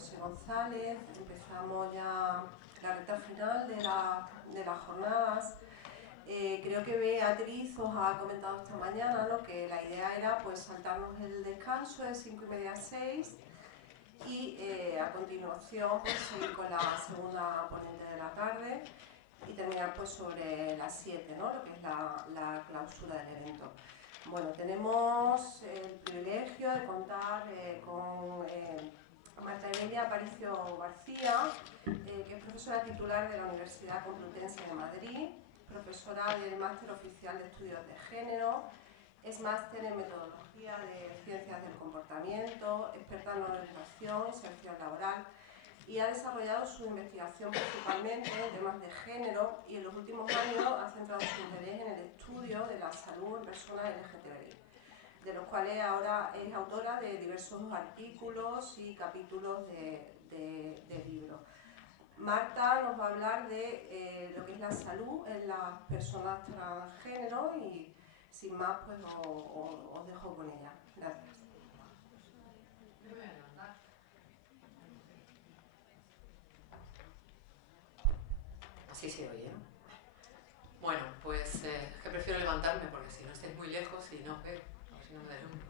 José González. Empezamos ya la recta final de las jornadas. Creo que Beatriz os ha comentado esta mañana, ¿no?, que la idea era pues saltarnos el descanso de 5:30 a 6 y a continuación pues, seguir con la segunda ponente de la tarde y terminar pues sobre las 7, ¿no?, lo que es la clausura del evento. Bueno, tenemos el privilegio de contar con Marta Emilia Aparicio García, que es profesora titular de la Universidad Complutense de Madrid, profesora del Máster Oficial de Estudios de Género, es máster en Metodología de Ciencias del Comportamiento, experta en organización y selección laboral, y ha desarrollado su investigación principalmente en temas de género y en los últimos años ha centrado su interés en el estudio de la salud en personas LGTBI, de los cuales ahora es autora de diversos artículos y capítulos de libros. Marta nos va a hablar de lo que es la salud en las personas transgénero y sin más pues os dejo con ella. Gracias. Así se oye, ¿no? Bueno, pues es que prefiero levantarme porque si no estáis muy lejos y no veo, a ver si no me deslumbro.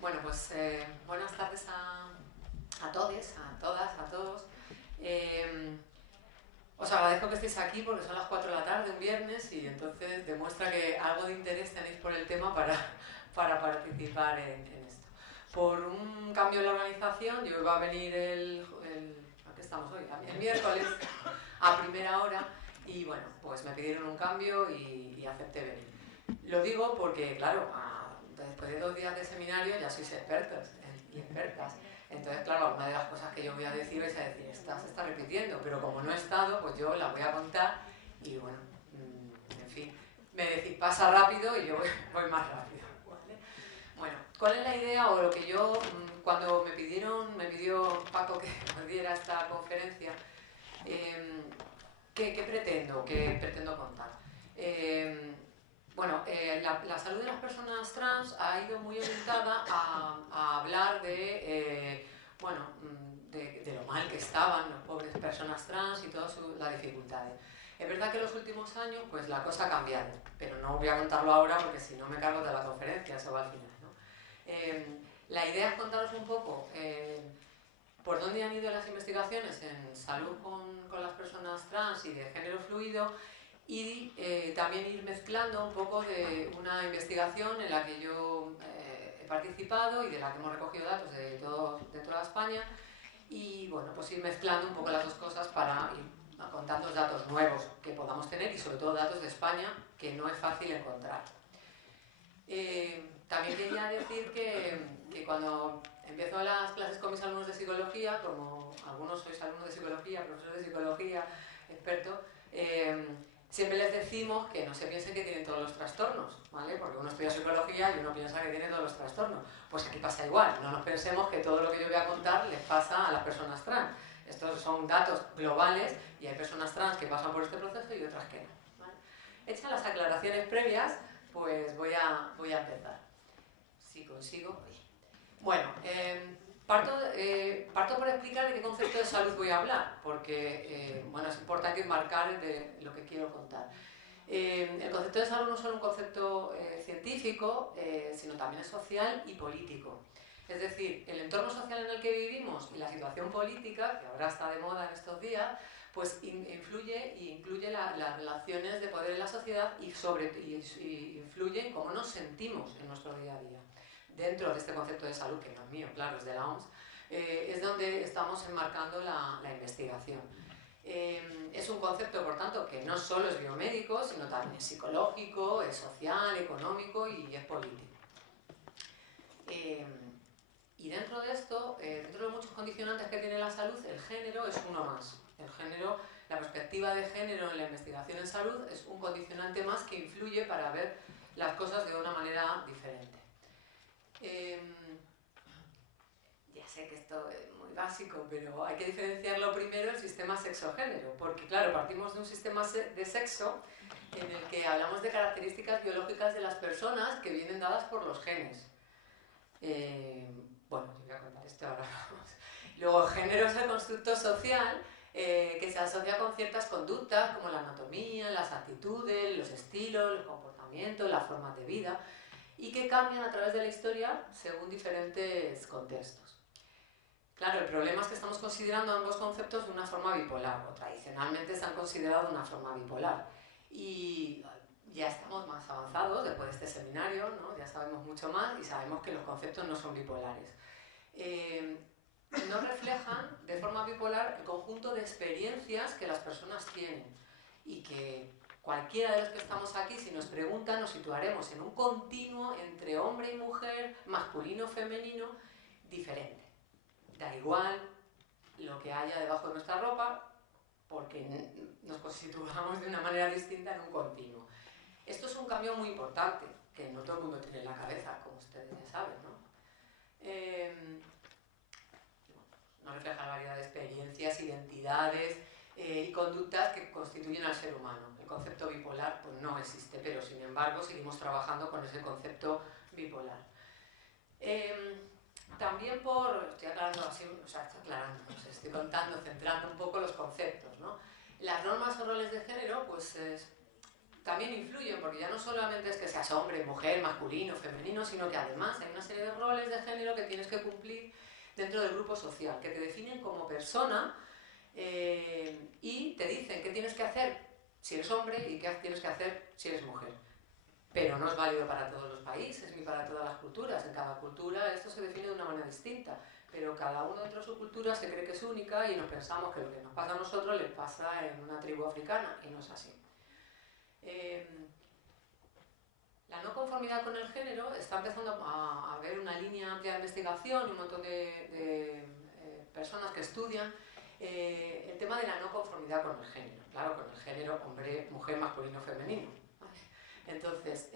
Bueno, pues buenas tardes a todos, a todas, a todos. Os agradezco que estéis aquí porque son las 4 de la tarde, un viernes, y entonces demuestra que algo de interés tenéis por el tema para participar en esto. Por un cambio en la organización, yo iba a venir ¿a qué estamos hoy? El miércoles a primera hora y bueno, pues me pidieron un cambio y acepté venir. Lo digo porque, claro, después de 2 días de seminario ya sois expertos y expertas. Entonces, claro, una de las cosas que yo voy a decir es a decir, esta se está repitiendo, pero como no he estado, pues yo la voy a contar y bueno, en fin, me decís pasa rápido y yo voy más rápido. ¿Vale? Bueno, ¿cuál es la idea o lo que yo, cuando me pidió Paco que nos diera esta conferencia, ¿qué pretendo contar? Bueno, la salud de las personas trans ha ido muy orientada a hablar de lo mal que estaban las pobres personas trans y todas las dificultades. Es verdad que en los últimos años pues la cosa ha cambiado, pero no voy a contarlo ahora porque si no me cargo de la conferencia, eso va al final, ¿no? La idea es contaros un poco por dónde han ido las investigaciones en salud con las personas trans y de género fluido y también ir mezclando un poco de una investigación en la que yo he participado y de la que hemos recogido datos de toda España y bueno, pues ir mezclando un poco las dos cosas para ir contando datos nuevos que podamos tener y sobre todo datos de España que no es fácil encontrar. También quería decir que cuando empiezo las clases con mis alumnos de psicología, como algunos sois alumnos de psicología, profesores de psicología, expertos, siempre les decimos que no se piensen que tienen todos los trastornos, ¿vale? Porque uno estudia psicología y uno piensa que tiene todos los trastornos. Pues aquí pasa igual, no nos pensemos que todo lo que yo voy a contar les pasa a las personas trans. Estos son datos globales y hay personas trans que pasan por este proceso y otras que no, ¿vale? Hechas las aclaraciones previas, pues voy a empezar. Si consigo. Bueno, parto por explicar de qué concepto de salud voy a hablar, porque bueno, es importante enmarcar de lo que quiero contar. El concepto de salud no es solo un concepto científico, sino también es social y político. Es decir, el entorno social en el que vivimos y la situación política, que ahora está de moda en estos días, pues influye y incluye las relaciones de poder en la sociedad y influye en cómo nos sentimos en nuestro día a día. Dentro de este concepto de salud, que no es mío, claro, es de la OMS, es donde estamos enmarcando la investigación. Es un concepto, por tanto, que no solo es biomédico, sino también es psicológico, es social, económico y es político. Y dentro de esto, dentro de muchos condicionantes que tiene la salud, el género es uno más. El género, la perspectiva de género en la investigación en salud es un condicionante más que influye para ver las cosas de una manera diferente. Ya sé que esto es muy básico, pero hay que diferenciarlo primero el sistema sexo-género, porque claro, partimos de un sistema de sexo en el que hablamos de características biológicas de las personas que vienen dadas por los genes. Bueno, yo voy a contar esto ahora, vamos. género es el constructo social que se asocia con ciertas conductas como la anatomía, las actitudes, los estilos, los comportamientos, las formas de vida y que cambian a través de la historia según diferentes contextos. Claro, el problema es que estamos considerando ambos conceptos de una forma bipolar, o tradicionalmente se han considerado de una forma bipolar. Y ya estamos más avanzados después de este seminario, ¿no? Ya sabemos mucho más y sabemos que los conceptos no son bipolares. No reflejan de forma bipolar el conjunto de experiencias que las personas tienen y que cualquiera de los que estamos aquí, si nos preguntan, nos situaremos en un continuo entre hombre y mujer, masculino, femenino, diferente. Da igual lo que haya debajo de nuestra ropa, porque nos constituamos de una manera distinta en un continuo. Esto es un cambio muy importante, que no todo el mundo tiene en la cabeza, como ustedes ya saben, ¿no? No refleja la variedad de experiencias, identidades y conductas que constituyen al ser humano. El concepto bipolar pues, no existe, pero sin embargo seguimos trabajando con ese concepto bipolar. También estoy aclarando así, o sea, estoy contando, centrando un poco los conceptos, ¿no? Las normas o roles de género, pues también influyen, porque ya no solamente es que seas hombre, mujer, masculino, femenino, sino que además hay una serie de roles de género que tienes que cumplir dentro del grupo social, que te definen como persona y te dicen qué tienes que hacer si eres hombre y qué tienes que hacer si eres mujer. Pero no es válido para todos los países ni para todas las culturas. En cada cultura esto se define de una manera distinta, pero cada uno dentro de su cultura se cree que es única y nos pensamos que lo que nos pasa a nosotros les pasa en una tribu africana y no es así. La no conformidad con el género está empezando a haber una línea amplia de investigación y un montón de personas que estudian el tema de la no conformidad con el género. Claro, con el género hombre, mujer, masculino, femenino. Entonces,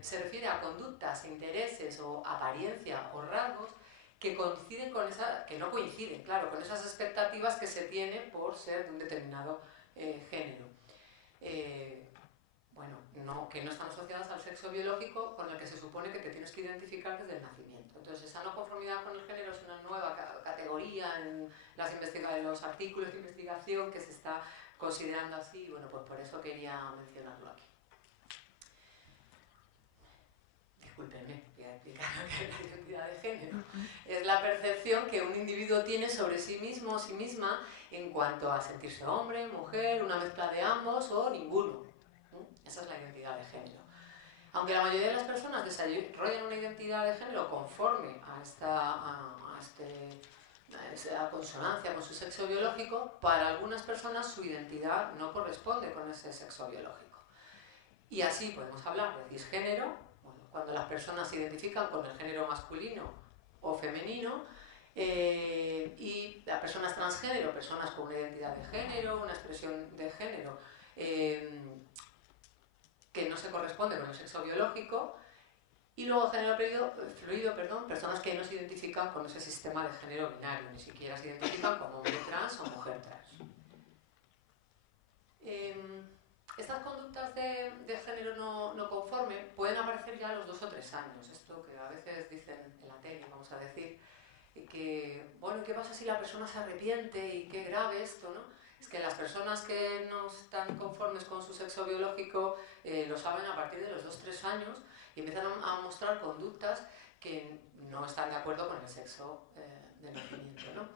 se refiere a conductas, intereses o apariencia o rasgos que coinciden con que no coinciden, claro, con esas expectativas que se tienen por ser de un determinado género. Que no están asociadas al sexo biológico con el que se supone que te tienes que identificar desde el nacimiento. Entonces, esa no conformidad con el género es una nueva categoría en los artículos de investigación que se está considerando así, y bueno, pues por eso quería mencionarlo aquí. Discúlpenme, voy a explicar lo que es la identidad de género. Es la percepción que un individuo tiene sobre sí mismo o sí misma en cuanto a sentirse hombre, mujer, una mezcla de ambos o ninguno. Esa es la identidad de género. Aunque la mayoría de las personas desarrollan una identidad de género conforme a esa consonancia con su sexo biológico, para algunas personas su identidad no corresponde con ese sexo biológico. Y así podemos hablar de cisgénero, cuando las personas se identifican con el género masculino o femenino, y las personas transgénero, personas con una identidad de género, una expresión de género que no se corresponde con el sexo biológico, y luego género fluido, personas que no se identifican con ese sistema de género binario, ni siquiera se identifican como hombre trans o mujer trans. Estas conductas de género no conforme pueden aparecer ya a los 2 o 3 años. Esto que a veces dicen en la tele, vamos a decir, que, bueno, ¿qué pasa si la persona se arrepiente? Y qué grave esto, ¿no? Es que las personas que no están conformes con su sexo biológico lo saben a partir de los 2 o 3 años y empiezan a mostrar conductas que no están de acuerdo con el sexo de nacimiento, ¿no?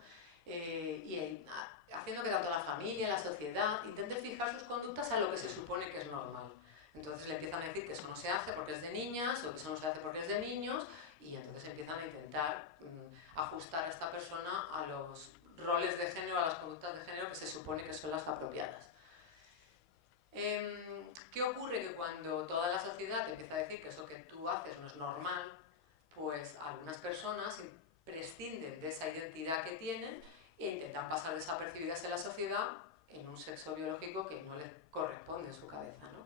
Haciendo que tanto la familia, la sociedad, intenten fijar sus conductas a lo que se supone que es normal. Entonces le empiezan a decir que eso no se hace porque es de niñas o que eso no se hace porque es de niños y entonces empiezan a intentar ajustar a esta persona a los roles de género, a las conductas de género que se supone que son las apropiadas. ¿Qué ocurre? Que cuando toda la sociedad te empieza a decir que eso que tú haces no es normal, pues algunas personas prescinden de esa identidad que tienen e intentan pasar desapercibidas en la sociedad en un sexo biológico que no les corresponde en su cabeza, ¿no?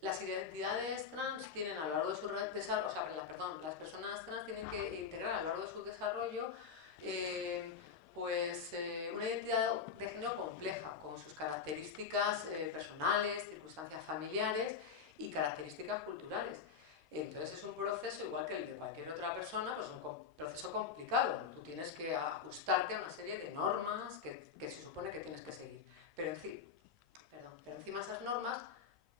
Las identidades trans tienen a lo largo de su desarrollo, las personas trans tienen que integrar a lo largo de su desarrollo una identidad de género compleja, con sus características personales, circunstancias familiares y características culturales. Entonces es un proceso, igual que el de cualquier otra persona, pues un proceso complicado. Tú tienes que ajustarte a una serie de normas que se supone que tienes que seguir. Pero encima esas normas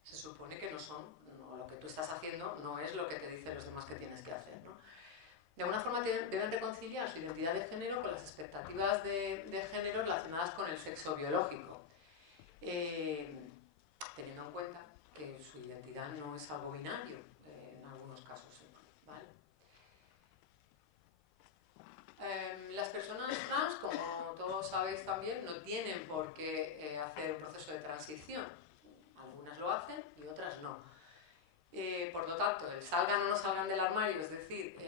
se supone que no son, no, lo que tú estás haciendo no es lo que te dicen los demás que tienes que hacer, ¿no? De alguna forma deben reconciliar su identidad de género con las expectativas de género relacionadas con el sexo biológico, teniendo en cuenta que su identidad no es algo binario, en algunos casos, ¿vale? Las personas trans, como todos sabéis también, no tienen por qué hacer un proceso de transición. Algunas lo hacen y otras no. Por lo tanto, el salgan o no salgan del armario, es decir,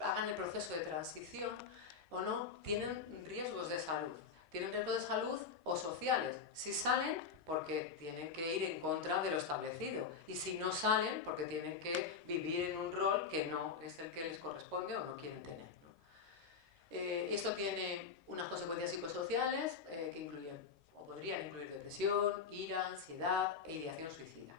hagan el proceso de transición o no, tienen riesgos de salud. Tienen riesgos de salud o sociales. Si salen, porque tienen que ir en contra de lo establecido. Y si no salen, porque tienen que vivir en un rol que no es el que les corresponde o no quieren tener, ¿no? Esto tiene unas consecuencias psicosociales que incluyen, o podrían incluir, depresión, ira, ansiedad e ideación suicida.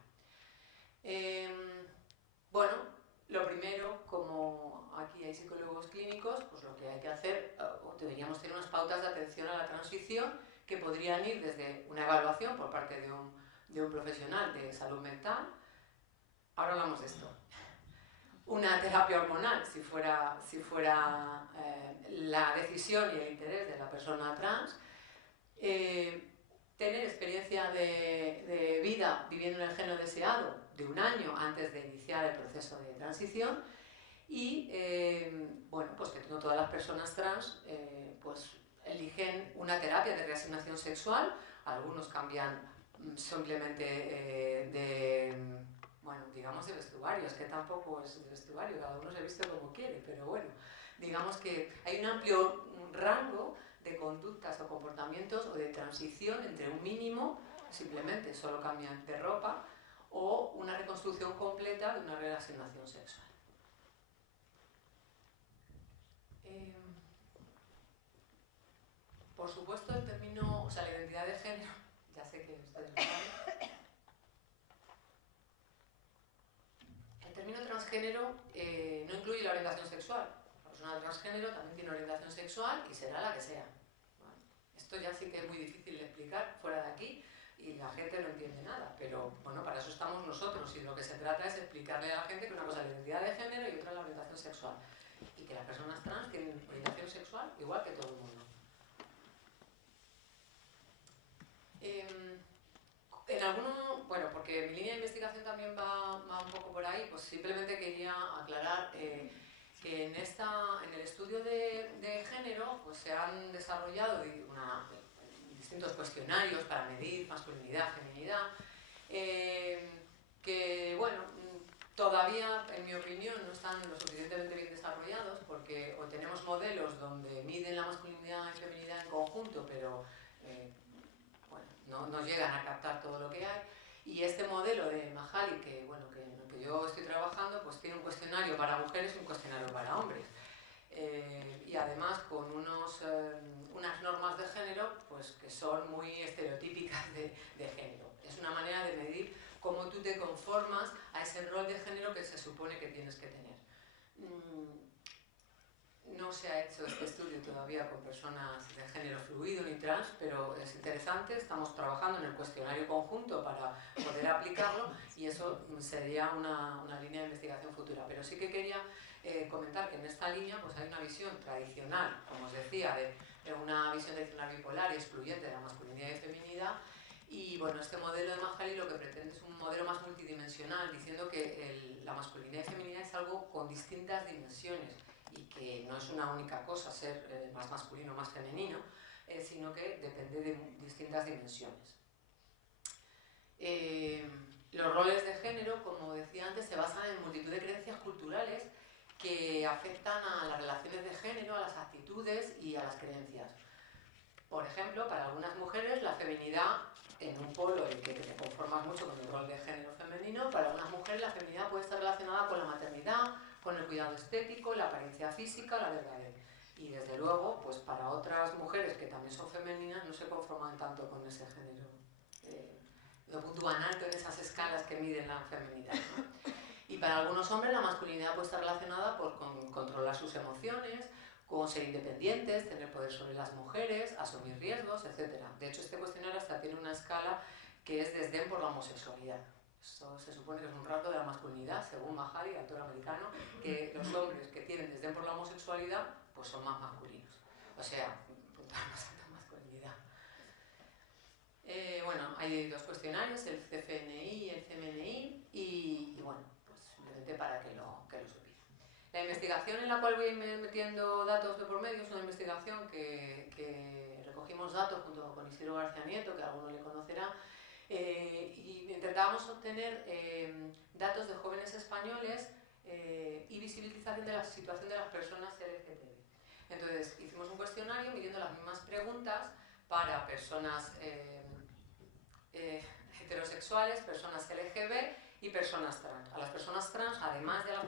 Bueno, lo primero, como aquí hay psicólogos clínicos, pues lo que hay que hacer, deberíamos tener unas pautas de atención a la transición que podrían ir desde una evaluación por parte de un profesional de salud mental. Ahora hablamos de esto. Una terapia hormonal, si fuera la decisión y el interés de la persona trans. Tener experiencia de vida viviendo en el género deseado de 1 año antes de iniciar el proceso de transición y bueno, pues que no todas las personas trans pues eligen una terapia de reasignación sexual. Algunos cambian simplemente bueno, digamos de vestuario, es que tampoco es de vestuario, cada uno se viste como quiere, pero bueno, digamos que hay un amplio rango de conductas o comportamientos o de transición entre un mínimo, simplemente solo cambian de ropa, o una reconstrucción completa de una reasignación sexual. Por supuesto, el término, o sea, la identidad de género, ya sé que ustedes lo saben. El término transgénero no incluye la orientación sexual. La persona transgénero también tiene orientación sexual y será la que sea. ¿Vale? Esto ya sí que es muy difícil de explicar fuera de aquí y la gente no entiende nada, pero bueno, para eso estamos nosotros y lo que se trata es explicarle a la gente que una cosa es la identidad de género y otra la orientación sexual y que las personas trans tienen orientación sexual igual que todo el mundo. En alguno, bueno, porque mi línea de investigación también va un poco por ahí, pues simplemente quería aclarar que en el estudio de género pues se han desarrollado distintos cuestionarios para medir masculinidad, feminidad, que bueno, todavía en mi opinión no están lo suficientemente bien desarrollados porque o tenemos modelos donde miden la masculinidad y feminidad en conjunto, pero bueno, no llegan a captar todo lo que hay. Y este modelo de Mahali, que en el que yo estoy trabajando, pues tiene un cuestionario para mujeres y un cuestionario para hombres. Y además con unas normas de género pues que son muy estereotípicas de género. Es una manera de medir cómo tú te conformas a ese rol de género que se supone que tienes que tener. No se ha hecho este estudio todavía con personas de género fluido ni trans, pero es interesante, estamos trabajando en el cuestionario conjunto para poder aplicarlo y eso sería una línea de investigación futura. Pero sí que quería comentar que en esta línea pues hay una visión tradicional, como os decía, de una visión tradicional bipolar y excluyente de la masculinidad y feminidad. Y bueno, este modelo de Mahali lo que pretende es un modelo más multidimensional, diciendo que la masculinidad y feminidad es algo con distintas dimensiones y que no es una única cosa ser más masculino o más femenino, sino que depende de distintas dimensiones. Los roles de género, como decía antes, se basan en multitud de creencias culturales que afectan a las relaciones de género, a las actitudes y a las creencias. Por ejemplo, para algunas mujeres la feminidad, en un polo en que te conformas mucho con el rol de género femenino, para algunas mujeres la feminidad puede estar relacionada con la maternidad, con el cuidado estético, la apariencia física, la delgadez. Y desde luego, pues para otras mujeres que también son femeninas no se conforman tanto con ese género puntúan alto en esas escalas que miden la feminidad, ¿no? Y para algunos hombres la masculinidad puede estar relacionada pues, con controlar sus emociones, con ser independientes, tener poder sobre las mujeres, asumir riesgos, etc. De hecho, este cuestionario hasta tiene una escala que es desdén por la homosexualidad. Esto se supone que es un rasgo de la masculinidad, según Mahari, autor americano, que los hombres que tienen desdén por la homosexualidad pues son más masculinos. O sea, puntuar más alta masculinidad. Bueno, hay dos cuestionarios, el CFNI y el CMNI, y bueno, pues simplemente para que lo supiera. La investigación en la cual voy metiendo datos de por medio es una investigación que recogimos datos junto con Isidro García Nieto, que alguno le conocerá, y intentábamos obtener datos de jóvenes españoles y visibilización de la situación de las personas LGTB. Entonces hicimos un cuestionario midiendo las mismas preguntas para personas heterosexuales, personas LGB y personas trans. A las personas trans, además de las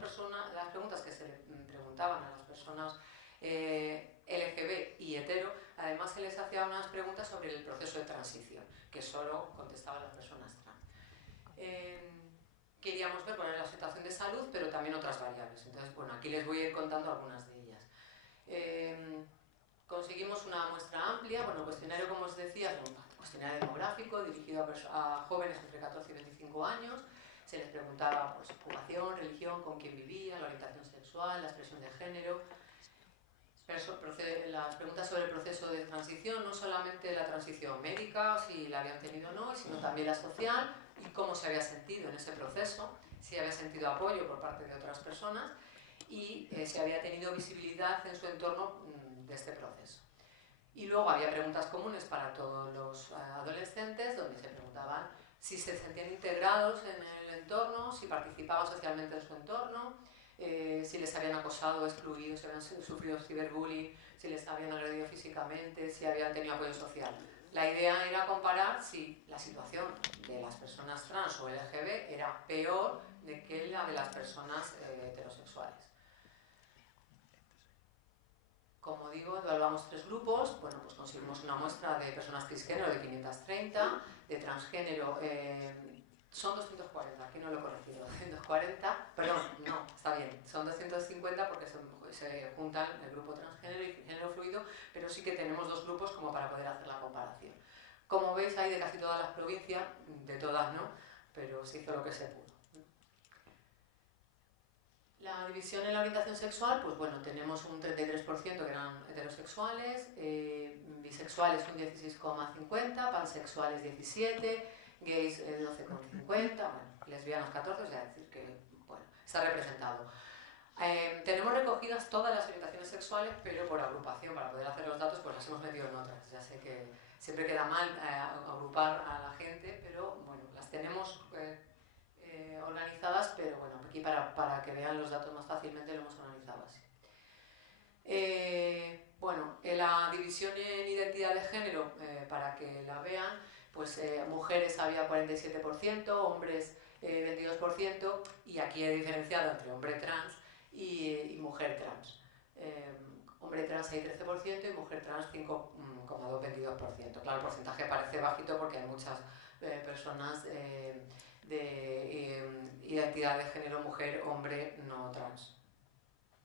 preguntas que se le preguntaban a las personas LGB y hetero, además se les hacía unas preguntas sobre el proceso de transición, que solo contestaban las personas trans. Queríamos ver cuál era la situación de salud, pero también otras variables. Entonces, bueno, aquí les voy a ir contando algunas de ellas. Conseguimos una muestra amplia, bueno, el cuestionario, como os decía, es un cuestionario demográfico dirigido a jóvenes entre 14 y 25 años. Se les preguntaba pues, ocupación, religión, con quién vivía, la orientación sexual, la expresión de género. Las preguntas sobre el proceso de transición, no solamente la transición médica, si la habían tenido o no, sino también la social y cómo se había sentido en ese proceso, si había sentido apoyo por parte de otras personas y si había tenido visibilidad en su entorno de este proceso. Y luego había preguntas comunes para todos los adolescentes, donde se preguntaban si se sentían integrados en el entorno, si participaban socialmente en su entorno, si les habían acosado o excluido, si habían sufrido ciberbullying, si les habían agredido físicamente, si habían tenido apoyo social. La idea era comparar si la situación de las personas trans o LGB era peor que la de las personas heterosexuales. Como digo, evaluamos 3 grupos. Bueno, pues conseguimos una muestra de personas cisgénero de 530, de transgénero son 240, aquí no lo he corregido, 240, perdón, no, está bien, son 250 porque se juntan el grupo transgénero y género fluido, pero sí que tenemos 2 grupos como para poder hacer la comparación. Como veis, hay de casi todas las provincias, de todas no, pero se hizo lo que se pudo. La división en la orientación sexual, pues bueno, tenemos un 33% que eran heterosexuales, bisexuales un 16,50%, pansexuales 17%, gays 12,50%, bueno, lesbianos 14%, o sea, decir que, bueno, está representado. Tenemos recogidas todas las orientaciones sexuales, pero por agrupación, para poder hacer los datos, pues las hemos metido en otras. Ya sé que siempre queda mal agrupar a la gente, pero bueno, las tenemos organizadas, pero bueno, aquí para que vean los datos más fácilmente lo hemos organizado así. Bueno, la división en identidad de género, para que la vean, pues mujeres había 47%, hombres 22%, y aquí he diferenciado entre hombre trans y mujer trans. Hombre trans hay 13% y mujer trans 5,22%. Claro, el porcentaje parece bajito porque hay muchas personas de identidad de género mujer, hombre, no trans.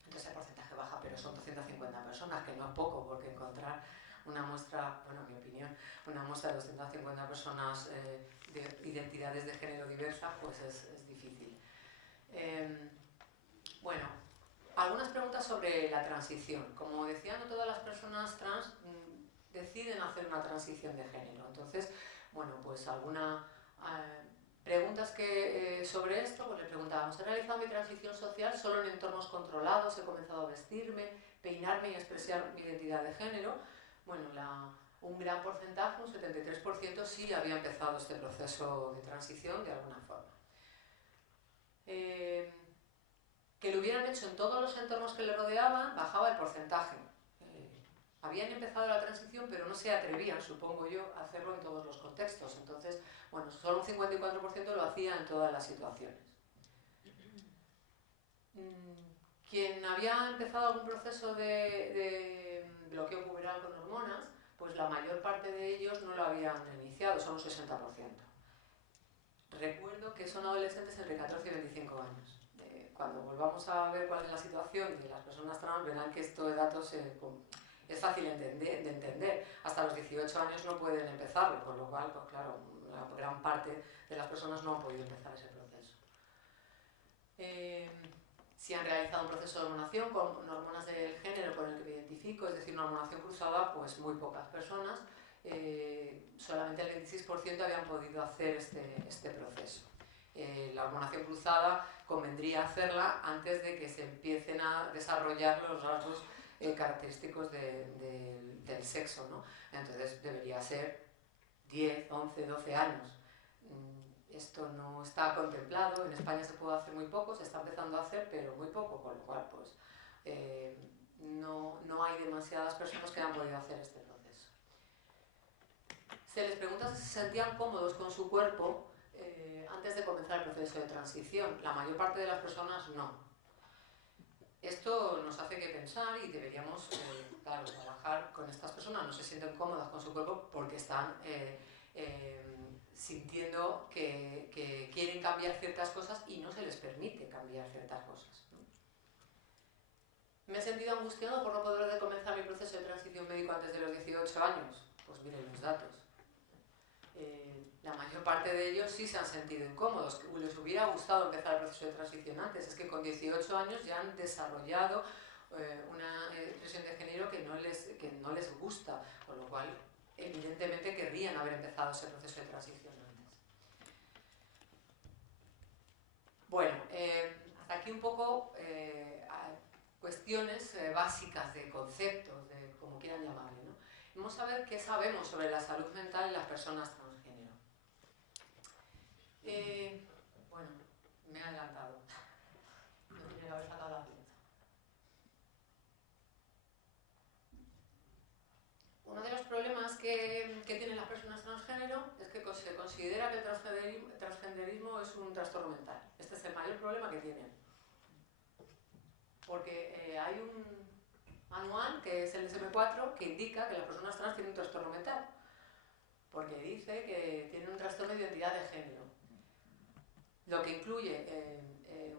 Entonces el porcentaje baja, pero son 250 personas, que no es poco, porque encontrar una muestra, bueno, en mi opinión, una muestra de 250 personas de identidades de género diversas, pues es difícil. Bueno, algunas preguntas sobre la transición. Como decía, no todas las personas trans deciden hacer una transición de género. Entonces, bueno, pues algunas preguntas sobre esto, pues le preguntábamos, ¿he realizado mi transición social solo en entornos controlados? ¿He comenzado a vestirme, peinarme y expresar mi identidad de género? Bueno, un gran porcentaje, un 73%, sí había empezado este proceso de transición de alguna forma. Que lo hubieran hecho en todos los entornos que le rodeaban, bajaba el porcentaje. Habían empezado la transición, pero no se atrevían, supongo yo, a hacerlo en todos los contextos. Entonces, bueno, solo un 54% lo hacía en todas las situaciones. Quien había empezado algún proceso de bloqueo puberal con hormonas, pues la mayor parte de ellos no lo habían iniciado, son un 60%. recuerdo que son adolescentes entre 14 y 25 años. Cuando volvamos a ver cuál es la situación de las personas trans, verán que esto de datos es fácil de entender. Hasta los 18 años no pueden empezarlo, con lo cual, pues claro, la gran parte de las personas no han podido empezar ese proceso. Si han realizado un proceso de hormonación con hormonas del género con el que me identifico, es decir, una hormonación cruzada, pues muy pocas personas. Solamente el 26% habían podido hacer este proceso. La hormonación cruzada convendría hacerla antes de que se empiecen a desarrollar los rasgos característicos del sexo, ¿no? Entonces debería ser 10, 11, 12 años. Esto no está contemplado, en España se puede hacer muy poco, se está empezando a hacer, pero muy poco, con lo cual pues, no hay demasiadas personas que han podido hacer este proceso. Se les pregunta si se sentían cómodos con su cuerpo antes de comenzar el proceso de transición. La mayor parte de las personas no. Esto nos hace que pensar y deberíamos claro, trabajar con estas personas. No se sienten cómodas con su cuerpo porque están sintiendo que quieren cambiar ciertas cosas y no se les permite cambiar ciertas cosas, ¿no? ¿Me he sentido angustiado por no poder comenzar mi proceso de transición médico antes de los 18 años? Pues miren los datos. La mayor parte de ellos sí se han sentido incómodos, les hubiera gustado empezar el proceso de transición antes. Es que con 18 años ya han desarrollado una expresión de género que no les gusta, con lo cual evidentemente querrían haber empezado ese proceso de transición antes. Bueno, hasta aquí un poco cuestiones básicas de conceptos, de como quieran llamarle, ¿no? Vamos a ver qué sabemos sobre la salud mental en las personas transgénero. Bueno, me he adelantado. No tenía que haber sacado la pinza. Uno de los problemas que tienen las personas transgénero es que se considera que el transgenderismo es un trastorno mental. Este es el mayor problema que tienen. Porque hay un manual, que es el DSM-4, que indica que las personas trans tienen un trastorno mental. Porque dice que tienen un trastorno de identidad de género. Lo que incluye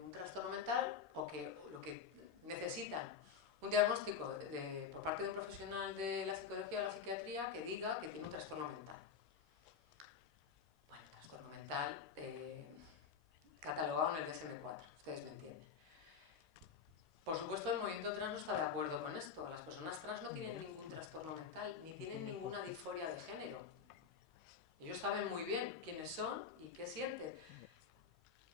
un trastorno mental o que lo que necesitan un diagnóstico por parte de un profesional de la psicología o la psiquiatría que diga que tiene un trastorno mental. Bueno, trastorno mental catalogado en el DSM-4, ustedes me entienden. Por supuesto, el movimiento trans no está de acuerdo con esto. Las personas trans no tienen ningún trastorno mental, ni tienen ninguna disforia de género. Ellos saben muy bien quiénes son y qué sienten.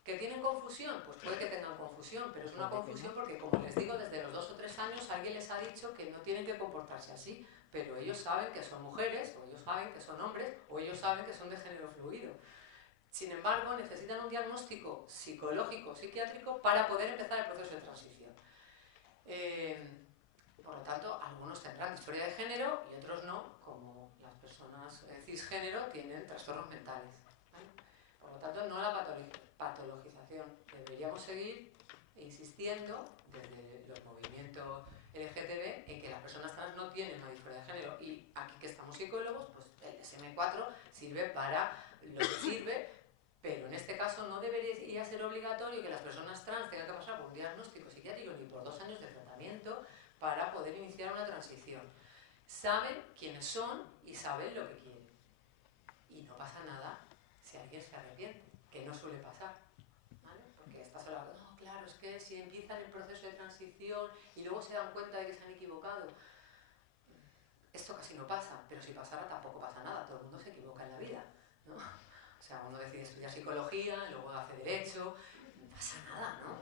¿Que tienen confusión? Pues puede que tengan confusión, pero es una confusión porque, como les digo, desde los 2 o 3 años alguien les ha dicho que no tienen que comportarse así, pero ellos saben que son mujeres, o ellos saben que son hombres, o ellos saben que son de género fluido. Sin embargo, necesitan un diagnóstico psicológico, psiquiátrico, para poder empezar el proceso de transición. Por lo tanto, algunos tendrán disforia de género y otros no, como las personas cisgénero tienen trastornos mentales, ¿vale? Por lo tanto, no la patologización. Deberíamos seguir insistiendo desde los movimientos LGTB en que las personas trans no tienen una disforia de género. Y aquí que estamos psicólogos, pues el DSM-4 sirve para lo que sirve, pero en este caso no debería ser obligatorio que las personas trans tengan que pasar por un diagnóstico psiquiátrico ni por 2 años de tratamiento para poder iniciar una transición. Saben quiénes son y saben lo que quieren. Y no pasa nada si alguien se arrepiente, que no suele pasar, ¿vale? Porque estás hablando, no, claro, es que si empiezan el proceso de transición y luego se dan cuenta de que se han equivocado, esto casi no pasa, pero si pasara tampoco pasa nada, todo el mundo se equivoca en la vida, ¿no? O sea, uno decide estudiar psicología, luego hace derecho, no pasa nada, ¿no?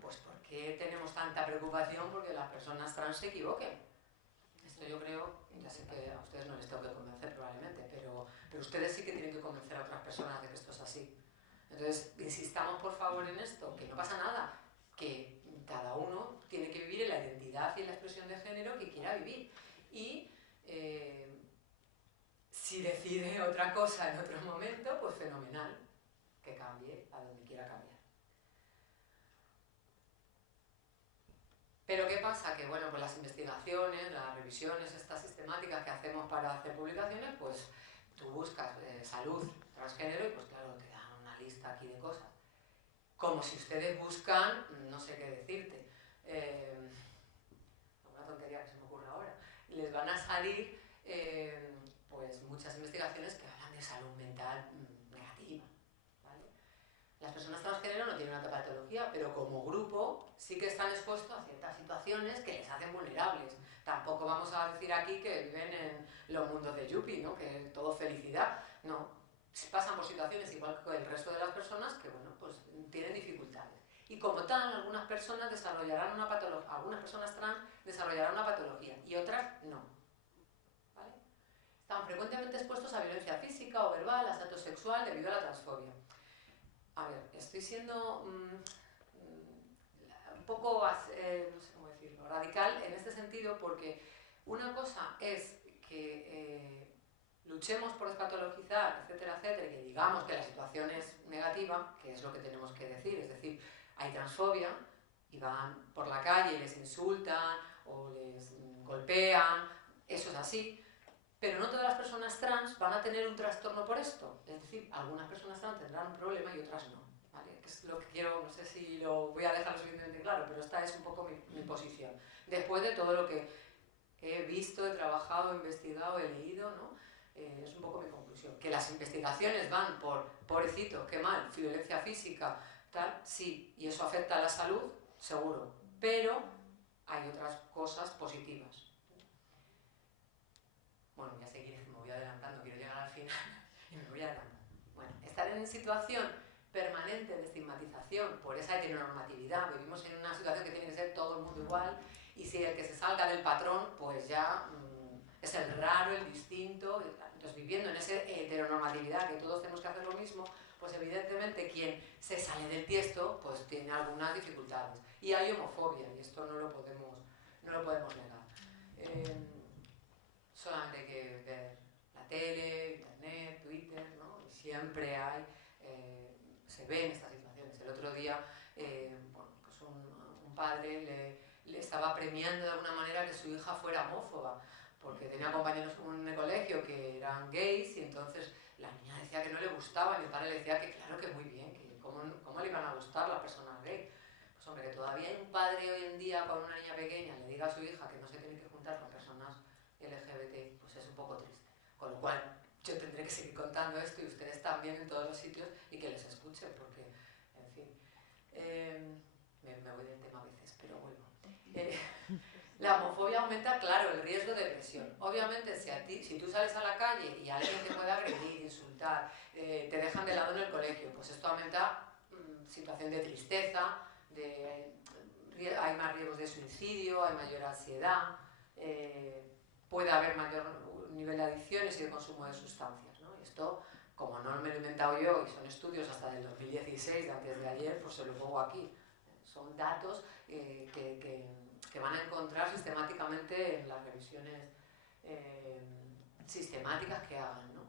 Pues ¿por qué tenemos tanta preocupación porque las personas trans se equivoquen? Esto yo creo, ya sé que a ustedes no les tengo que convencer probablemente, pero ustedes sí que tienen que convencer a otras personas de que esto es así. Entonces, insistamos por favor en esto, que no pasa nada, que cada uno tiene que vivir en la identidad y en la expresión de género que quiera vivir. Y si decide otra cosa en otro momento, pues fenomenal, que cambie a donde quiera cambiar. Pero ¿qué pasa? Que bueno, pues las investigaciones, las revisiones, estas sistemáticas que hacemos para hacer publicaciones, pues tú buscas salud transgénero y pues claro, te da lista aquí de cosas. Como si ustedes buscan, no sé qué decirte, una tontería que se me ocurre ahora, les van a salir pues muchas investigaciones que hablan de salud mental negativa, ¿vale? Las personas transgénero no tienen una patología, pero como grupo sí que están expuestos a ciertas situaciones que les hacen vulnerables. Tampoco vamos a decir aquí que viven en los mundos de Yuppie, ¿no? Que es todo felicidad. No, pasan por situaciones igual que el resto de las personas que, bueno, pues tienen dificultades. Y como tal, algunas personas desarrollarán una patología, algunas personas trans desarrollarán una patología y otras no. ¿Vale? Están frecuentemente expuestos a violencia física o verbal, asalto sexual debido a la transfobia. A ver, estoy siendo un poco, no sé cómo decirlo, radical en este sentido, porque una cosa es que luchemos por despatologizar, etcétera, etcétera, y que digamos que la situación es negativa, que es lo que tenemos que decir, es decir, hay transfobia y van por la calle y les insultan o les golpean, eso es así, pero no todas las personas trans van a tener un trastorno por esto, es decir, algunas personas trans tendrán un problema y otras no, ¿vale? Que es lo que quiero, no sé si lo voy a dejar lo suficientemente claro, pero esta es un poco mi posición. Después de todo lo que he visto, he trabajado, he investigado, he leído, ¿no? Es un poco mi conclusión. Que las investigaciones van por, pobrecito, qué mal, violencia física, tal, sí, y eso afecta a la salud, seguro, pero hay otras cosas positivas. Bueno, voy a seguir, es que me voy adelantando, quiero llegar al final y me voy adelantando. Bueno, estar en situación permanente de estigmatización por esa heteronormatividad, vivimos en una situación que tiene que ser todo el mundo igual, y si el que se salga del patrón, pues ya es el raro, el distinto. Entonces, viviendo en esa heteronormatividad que todos tenemos que hacer lo mismo, pues evidentemente quien se sale del tiesto, pues tiene algunas dificultades. Y hay homofobia, y esto no lo podemos negar. Solamente hay que ver la tele, internet, Twitter, ¿no? Y siempre hay, se ven estas situaciones. El otro día, bueno, pues un padre le estaba premiando de alguna manera que su hija fuera homófoba, porque tenía compañeros en el colegio que eran gays y entonces la niña decía que no le gustaban y el padre le decía que claro que muy bien, que cómo le iban a gustar las personas gays. Pues hombre, que todavía hay un padre hoy en día con una niña pequeña le diga a su hija que no se tiene que juntar con personas LGBT, pues es un poco triste. Con lo cual yo tendré que seguir contando esto y ustedes también en todos los sitios y que les escuchen porque, en fin, me voy del tema a veces, pero vuelvo. La homofobia aumenta, claro, el riesgo de depresión. Obviamente, si tú sales a la calle y alguien te puede agredir, insultar, te dejan de lado en el colegio, pues esto aumenta situación de tristeza, hay más riesgos de suicidio, hay mayor ansiedad, puede haber mayor nivel de adicciones y de consumo de sustancias, ¿no? Y esto, como no me lo he inventado yo y son estudios hasta del 2016, de antes de ayer, pues se lo pongo aquí. Son datos que van a encontrar sistemáticamente en las revisiones sistemáticas que hagan, ¿no?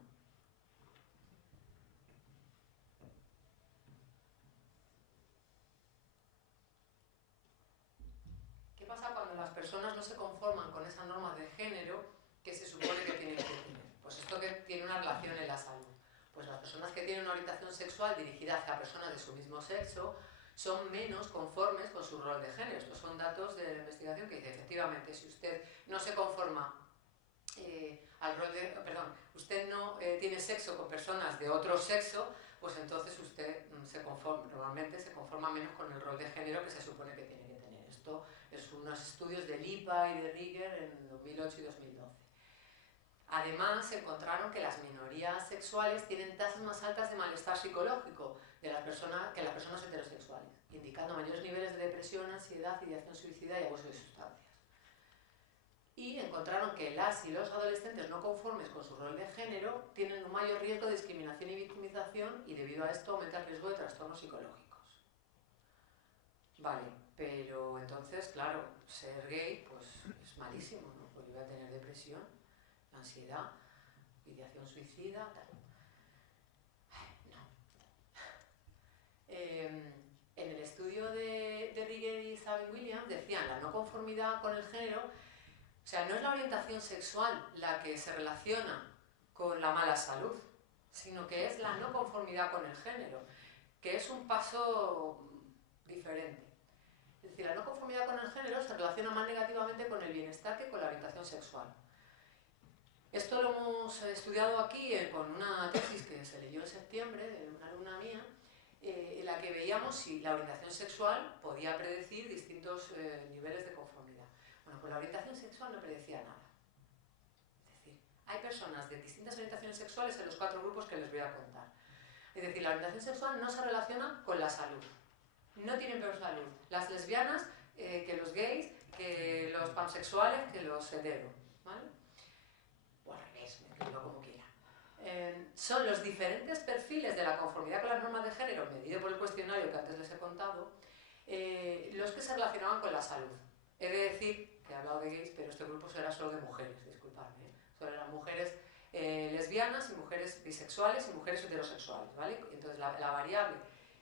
¿Qué pasa cuando las personas no se conforman con esas normas de género que se supone que tienen que tener? Pues esto que tiene una relación en la salud. Pues las personas que tienen una orientación sexual dirigida hacia personas de su mismo sexo son menos conformes con su rol de género. Estos son datos de la investigación que dice, efectivamente, si usted no se conforma usted no tiene sexo con personas de otro sexo, pues entonces usted normalmente se conforma menos con el rol de género que se supone que tiene que tener. Esto es unos estudios de Lipa y de Rieger en 2008 y 2012. Además, se encontraron que las minorías sexuales tienen tasas más altas de malestar psicológico que las personas heterosexuales, indicando mayores niveles de depresión, ansiedad, ideación suicida y abuso de sustancias. Y encontraron que las y los adolescentes no conformes con su rol de género tienen un mayor riesgo de discriminación y victimización y debido a esto aumenta el riesgo de trastornos psicológicos. Vale, pero entonces, claro, ser gay pues es malísimo, ¿no? Pues yo voy a tener depresión, ansiedad, ideación suicida, tal. No. En el estudio de Rieger y Sabin Williams decían la no conformidad con el género, o sea, no es la orientación sexual la que se relaciona con la mala salud, sino que es la no conformidad con el género. que es un paso diferente. Es decir, la no conformidad con el género se relaciona más negativamente con el bienestar que con la orientación sexual. Esto lo hemos estudiado aquí con una tesis que se leyó en septiembre de una alumna mía, en la que veíamos si la orientación sexual podía predecir distintos niveles de conformidad. Bueno, pues la orientación sexual no predecía nada. Es decir, hay personas de distintas orientaciones sexuales en los 4 grupos que les voy a contar. Es decir, la orientación sexual no se relaciona con la salud. No tienen peor salud las lesbianas que los gays, que los pansexuales, que los heteros, ¿vale? O al revés, me escribo como quiera. Son los diferentes perfiles de la conformidad con las normas de género, medido por el cuestionario que antes les he contado, los que se relacionaban con la salud. He de decir que he hablado de gays, pero este grupo era solo de mujeres, disculpadme, ¿eh? Solo eran mujeres lesbianas y mujeres bisexuales y mujeres heterosexuales, ¿vale? Entonces la variable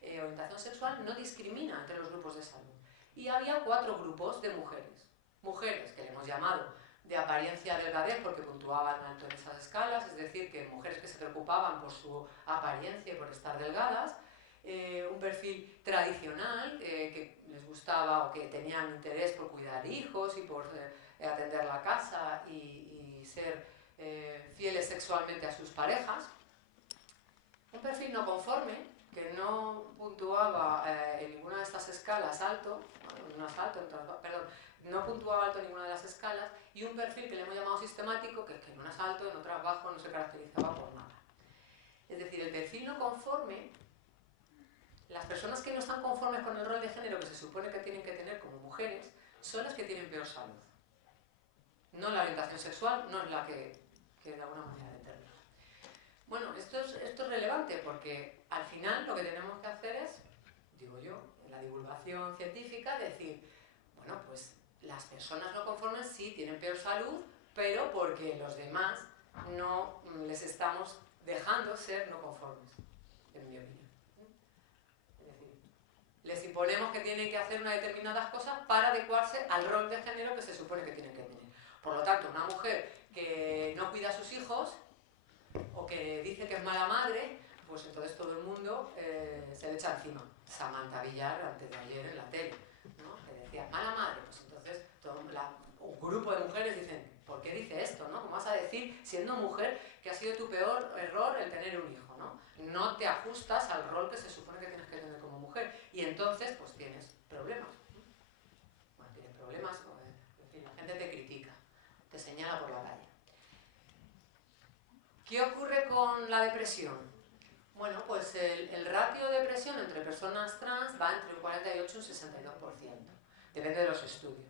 orientación sexual no discrimina entre los grupos de salud. Y había 4 grupos de mujeres. Mujeres que le hemos llamado de apariencia delgadez porque puntuaban alto en esas escalas, es decir, que mujeres que se preocupaban por su apariencia y por estar delgadas, un perfil tradicional que les gustaba o que tenían interés por cuidar hijos y por atender la casa y ser fieles sexualmente a sus parejas, un perfil no conforme que no puntuaba en ninguna de estas escalas alto, no puntuaba alto en ninguna de las escalas, y un perfil que le hemos llamado sistemático, que es que en unas alto, en otras bajo, no se caracterizaba por nada. Es decir, el perfil no conforme, las personas que no están conformes con el rol de género que se supone que tienen que tener como mujeres, son las que tienen peor salud. No la orientación sexual, no es la que de alguna manera determina. Bueno, esto es relevante porque al final lo que tenemos que hacer es, digo yo, en la divulgación científica, decir, bueno, pues las personas no conformes sí tienen peor salud, pero porque los demás no les estamos dejando ser no conformes, en mi opinión. Es decir, les imponemos que tienen que hacer unas determinadas cosas para adecuarse al rol de género que se supone que tienen que tener. Por lo tanto, una mujer que no cuida a sus hijos o que dice que es mala madre, pues entonces todo el mundo se le echa encima. Samantha Villar, antes de ayer en la tele, ¿no? Que decía, mala madre, pues entonces un grupo de mujeres dicen, ¿por qué dice esto? ¿No? ¿Cómo vas a decir, siendo mujer, que ha sido tu peor error el tener un hijo? ¿No? No te ajustas al rol que se supone que tienes que tener como mujer. Y entonces, pues tienes problemas. Bueno, tienes problemas, en fin, la gente te critica, te señala por la calle. ¿Qué ocurre con la depresión? Bueno, pues el ratio de depresión entre personas trans va entre un 48 y un 62%. Depende de los estudios.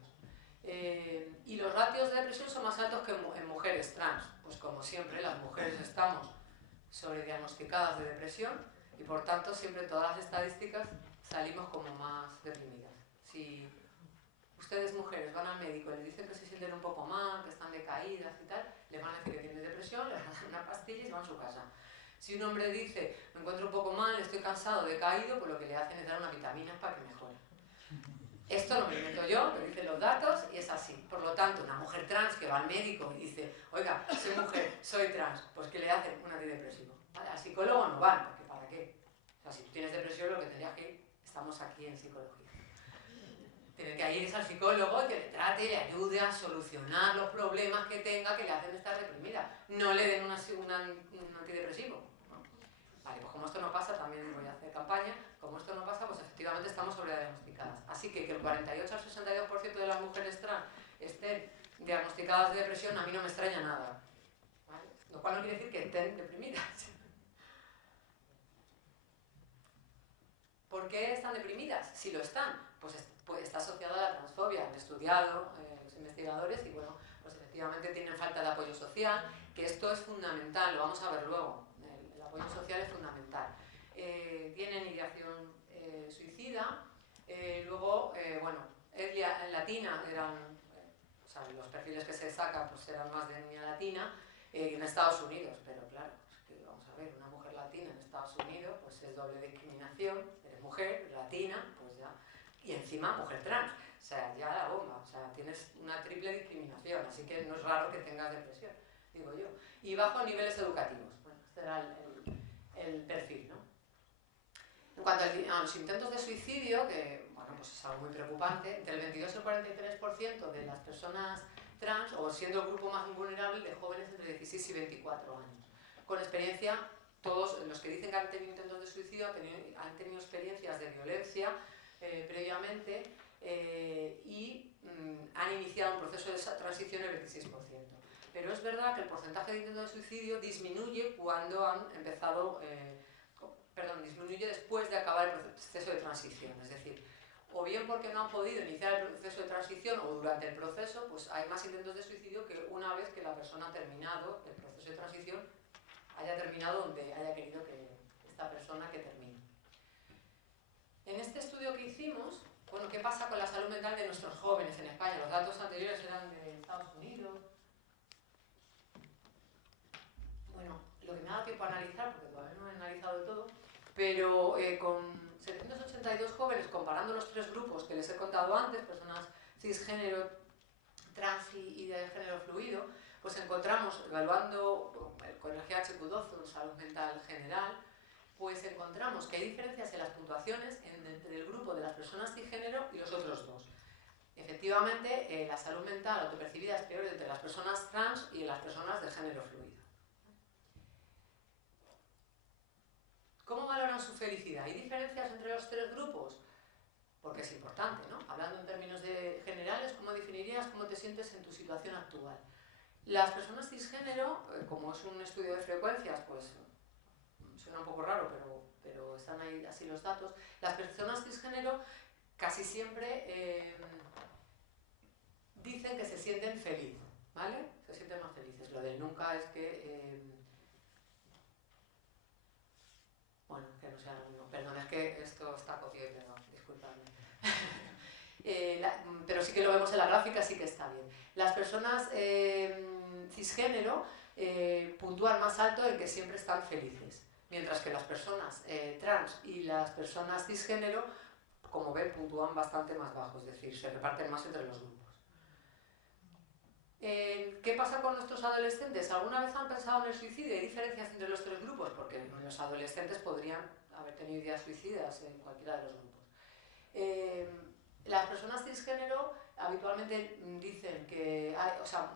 Y los ratios de depresión son más altos que en mujeres trans. Pues como siempre, las mujeres estamos sobrediagnosticadas de depresión y por tanto siempre en todas las estadísticas salimos como más deprimidas. Si ustedes mujeres van al médico y les dicen que se sienten un poco mal, que están decaídas y tal, les van a decir que tienen depresión, les van a dar una pastilla y se van a su casa. Si un hombre dice, me encuentro un poco mal, estoy cansado, decaído, pues lo que le hacen es dar unas vitaminas para que mejore. Esto no me lo invento yo, lo dicen los datos y es así. Por lo tanto, una mujer trans que va al médico y dice, oiga, soy mujer, soy trans, pues ¿qué le hacen? Un antidepresivo. ¿Vale? Al psicólogo no van, porque ¿para qué? O sea, si tú tienes depresión, lo que tendrías que ir, estamos aquí en psicología. Tiene que ir al psicólogo y que le trate, le ayude a solucionar los problemas que tenga que le hacen estar reprimida. No le den un antidepresivo. ¿No? Vale, pues como esto no pasa, también voy a hacer campaña. Como esto no pasa, pues efectivamente estamos sobrediagnosticadas. Así que el 48 al 62% de las mujeres trans estén diagnosticadas de depresión, a mí no me extraña nada. ¿Vale? Lo cual no quiere decir que estén deprimidas. ¿Por qué están deprimidas? Si lo están, pues está asociado a la transfobia. Han estudiado los investigadores y bueno, pues efectivamente tienen falta de apoyo social, que esto es fundamental, lo vamos a ver luego. El apoyo social es fundamental. Tienen ideación suicida, luego, bueno, etnia latina eran, o sea, los perfiles que se sacan pues eran más de etnia latina en Estados Unidos, pero claro, es que vamos a ver, una mujer latina en Estados Unidos pues es doble discriminación, eres mujer, latina, pues ya, y encima mujer trans, o sea, ya la bomba, o sea, tienes una triple discriminación, así que no es raro que tengas depresión, digo yo. Y bajo niveles educativos, bueno, este era el perfil, ¿no? En cuanto a los intentos de suicidio, que bueno, pues es algo muy preocupante, entre el 22 y el 43% de las personas trans, o siendo el grupo más vulnerable, de jóvenes entre 16 y 24 años. Con experiencia, todos los que dicen que han tenido intentos de suicidio han tenido experiencias de violencia previamente y han iniciado un proceso de transición el 26%. Pero es verdad que el porcentaje de intentos de suicidio disminuye cuando han empezado, disminuye después de acabar el proceso de transición. Es decir, o bien porque no han podido iniciar el proceso de transición o durante el proceso, pues hay más intentos de suicidio que una vez que la persona ha terminado el proceso de transición, haya terminado donde haya querido que esta persona que termine. En este estudio que hicimos, bueno, ¿qué pasa con la salud mental de nuestros jóvenes en España? Los datos anteriores eran de Estados Unidos. Bueno, lo que me ha dado tiempo a analizar, porque todavía no he analizado todo, pero con 782 jóvenes, comparando los tres grupos que les he contado antes, personas cisgénero, trans y de género fluido, pues encontramos, evaluando con el GHQ-12, salud mental general, pues encontramos que hay diferencias en las puntuaciones entre el grupo de las personas cisgénero y los otros dos. Efectivamente, la salud mental autopercibida es peor entre las personas trans y las personas de género fluido. ¿Cómo valoran su felicidad? ¿Hay diferencias entre los tres grupos? Porque es importante, ¿no? Hablando en términos generales, ¿cómo definirías cómo te sientes en tu situación actual? Las personas cisgénero, como es un estudio de frecuencias, pues suena un poco raro, pero están ahí así los datos. Las personas cisgénero casi siempre dicen que se sienten felices, ¿vale? Se sienten más felices. Lo del nunca es que... bueno, que no sea lo mismo. Perdón, es que esto está cogido y pegado, disculpadme. Pero sí que lo vemos en la gráfica, sí que está bien. Las personas cisgénero puntúan más alto en que siempre están felices, mientras que las personas trans y las personas cisgénero, como ven, puntúan bastante más bajo, es decir, se reparten más entre los grupos. ¿Qué pasa con nuestros adolescentes? ¿Alguna vez han pensado en el suicidio? ¿Hay diferencias entre los tres grupos? Porque los adolescentes podrían haber tenido ideas suicidas en cualquiera de los grupos. Las personas cisgénero habitualmente dicen que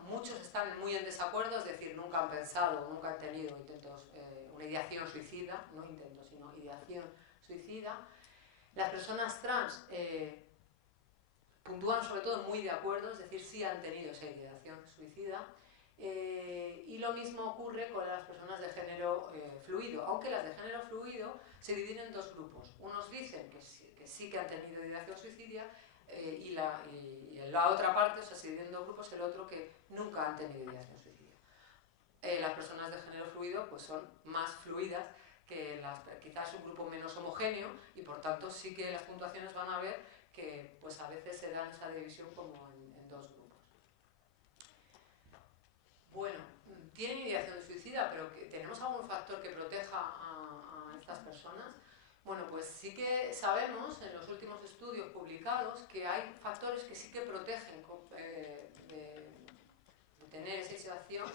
muchos están muy en desacuerdo, es decir, nunca han pensado, nunca han tenido intentos, una ideación suicida, no intentos, sino ideación suicida. Las personas trans puntúan sobre todo muy de acuerdo, es decir, sí han tenido esa ideación suicida. Y lo mismo ocurre con las personas de género fluido, aunque las de género fluido se dividen en dos grupos. Unos dicen que sí que han tenido ideación suicida y en la otra parte, o sea, se dividen en dos grupos, el otro que nunca han tenido ideación suicida. Las personas de género fluido pues son más fluidas que quizás un grupo menos homogéneo y por tanto sí que las puntuaciones van a ver que pues a veces se dan esa división como en dos grupos. Bueno, tienen ideación de suicida, pero ¿tenemos algún factor que proteja a estas personas? Bueno, pues sí que sabemos en los últimos estudios publicados que hay factores que sí que protegen de tener esa ideación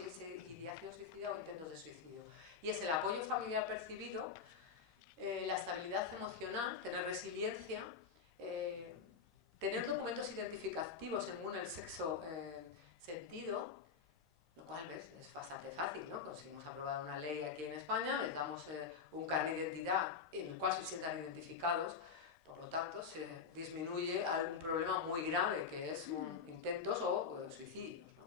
suicida o intentos de suicidio. Y es el apoyo familiar percibido, la estabilidad emocional, tener resiliencia, tener documentos identificativos según el sexo sentido, lo cual, ¿ves? Es bastante fácil, ¿no? Conseguimos aprobar una ley aquí en España, les damos un carnet de identidad en el cual se sientan identificados, por lo tanto se disminuye algún problema muy grave que es intentos o suicidios, ¿no?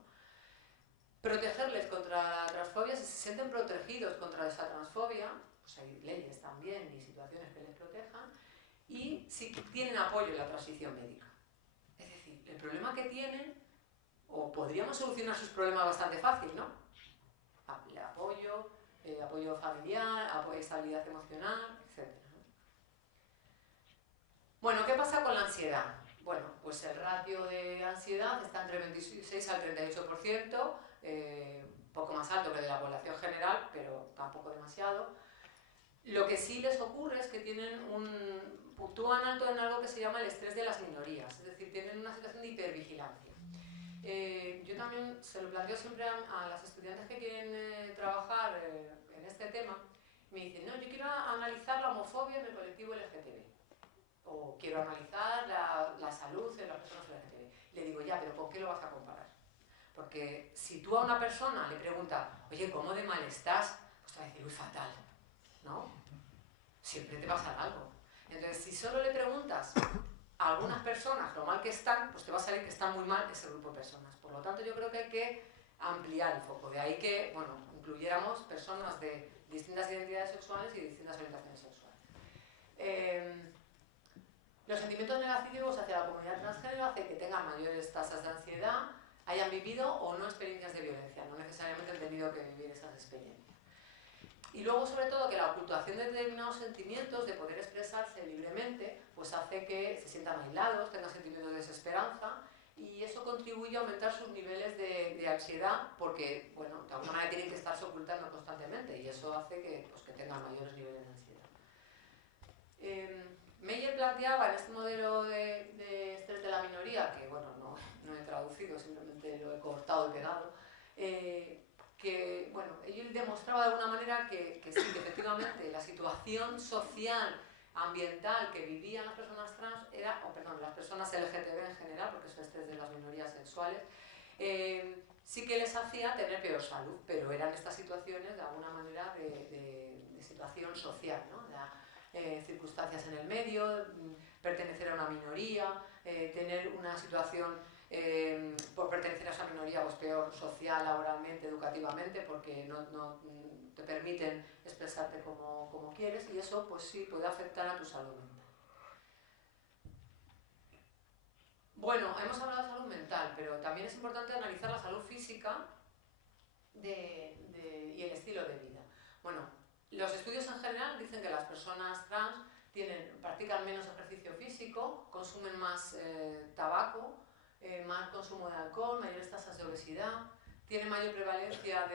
Protegerles contra la transfobia, si se sienten protegidos contra esa transfobia, pues hay leyes también y situaciones que les protejan, y si tienen apoyo en la transición médica. Es decir, el problema que tienen, o podríamos solucionar sus problemas bastante fácil, ¿no? Apoyo familiar, estabilidad emocional, etc. Bueno, ¿qué pasa con la ansiedad? Bueno, pues el ratio de ansiedad está entre 26 al 38%, poco más alto que el de la población general, pero tampoco demasiado. Lo que sí les ocurre es que puntúan alto en algo que se llama el estrés de las minorías, es decir, tienen una situación de hipervigilancia. Yo también se lo planteo siempre a las estudiantes que quieren trabajar en este tema Me dicen, no, yo quiero analizar la homofobia en el colectivo LGTB. O quiero analizar la salud de las personas LGTB. Le digo, ya, pero ¿con qué lo vas a comparar? Porque si tú a una persona le preguntas, oye, ¿cómo de mal estás? Pues te va a decir, uy, fatal, ¿no? Siempre te pasa algo. Entonces, si solo le preguntas a algunas personas lo mal que están, pues te va a salir que están muy mal ese grupo de personas. Por lo tanto, yo creo que hay que ampliar el foco. De ahí que, bueno, incluyéramos personas de distintas identidades sexuales y distintas orientaciones sexuales. Los sentimientos negativos hacia la comunidad transgénero hacen que tengan mayores tasas de ansiedad, hayan vivido o no experiencias de violencia, no necesariamente han tenido que vivir esas experiencias. Y luego, sobre todo, que la ocultación de determinados sentimientos, de poder expresarse libremente, pues hace que se sientan aislados, tengan sentimientos de desesperanza, y eso contribuye a aumentar sus niveles de ansiedad, porque, bueno, de alguna manera tienen que estarse ocultando constantemente, y eso hace que, pues, que tengan mayores niveles de ansiedad. Meyer planteaba en este modelo de estrés de la minoría, que, bueno, no he traducido, simplemente lo he cortado y pegado, que, bueno, él demostraba de alguna manera que sí, que efectivamente la situación social, ambiental que vivían las personas trans era, las personas LGTB en general, porque eso es de las minorías sexuales, sí que les hacía tener peor salud, pero eran estas situaciones de alguna manera de situación social, ¿no? Circunstancias en el medio, pertenecer a una minoría, tener una situación por pertenecer a esa minoría pues peor social, laboralmente, educativamente, porque no te permiten expresarte como quieres, y eso pues sí puede afectar a tu salud mental. Bueno, hemos hablado de salud mental, pero también es importante analizar la salud física y el estilo de vida. Bueno, los estudios en general dicen que las personas trans practican menos ejercicio físico, consumen más tabaco, más consumo de alcohol, mayores tasas de obesidad, tienen mayor prevalencia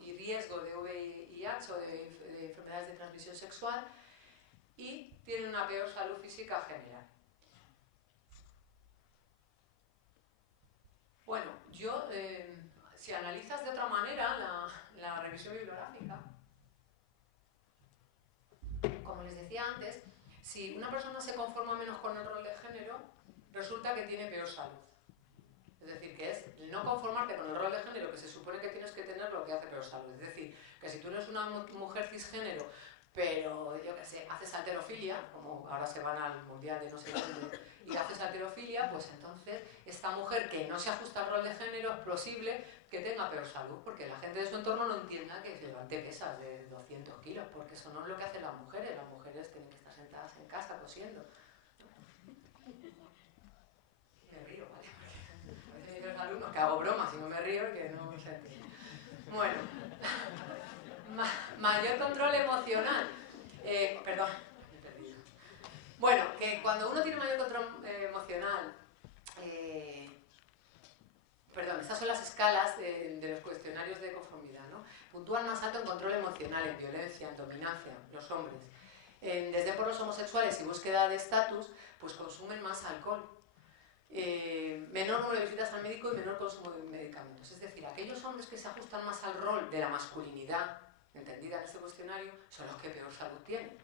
y riesgo de VIH o de enfermedades de transmisión sexual, y tienen una peor salud física general. Bueno, si analizas de otra manera la revisión bibliográfica, como les decía antes, si una persona se conforma menos con el rol de género, resulta que tiene peor salud. Es decir, que es el no conformarte con el rol de género que se supone que tienes que tener lo que hace peor salud. Es decir, que si tú eres una mujer cisgénero, pero yo qué sé, haces halterofilia, como ahora se van al mundial de no sé dónde, y haces halterofilia, pues entonces esta mujer que no se ajusta al rol de género es posible que tenga peor salud, porque la gente de su entorno no entienda que levante pesas de 200 kilos, porque eso no es lo que hacen las mujeres tienen que estar sentadas en casa cosiendo. Me río, ¿vale? A veces me dicen los alumnos que hago bromas y no me río, que no se entiende. Bueno, mayor control emocional. Perdón, me he perdido. Bueno, que cuando uno tiene mayor control emocional, estas son las escalas de los cuestionarios de conformidad, ¿no? Puntúan más alto en control emocional, en violencia, en dominancia, los hombres. En desdén por los homosexuales y búsqueda de estatus, pues consumen más alcohol. Menor número de visitas al médico y menor consumo de medicamentos. Es decir, aquellos hombres que se ajustan más al rol de la masculinidad, entendida en este cuestionario, son los que peor salud tienen.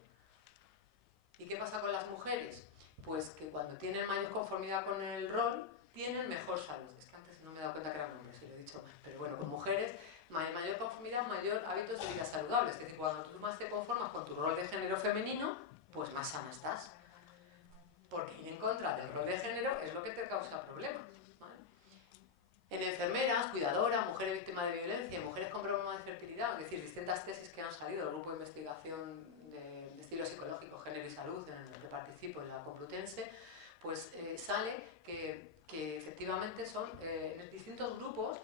¿Y qué pasa con las mujeres? Pues que cuando tienen mayor conformidad con el rol, tienen mejor salud. Es que antes no me he dado cuenta que eran hombres, y lo he dicho, pero bueno, con mujeres, mayor conformidad, mayor hábitos de vida saludables. Es decir, cuando tú más te conformas con tu rol de género femenino, pues más sana estás. Porque ir en contra del rol de género es lo que te causa problemas, ¿vale? En enfermeras, cuidadoras, mujeres víctimas de violencia, mujeres con problemas de fertilidad, es decir, distintas tesis que han salido del grupo de investigación de estilo psicológico, género y salud, en el que participo en la Complutense, pues sale que efectivamente son en distintos grupos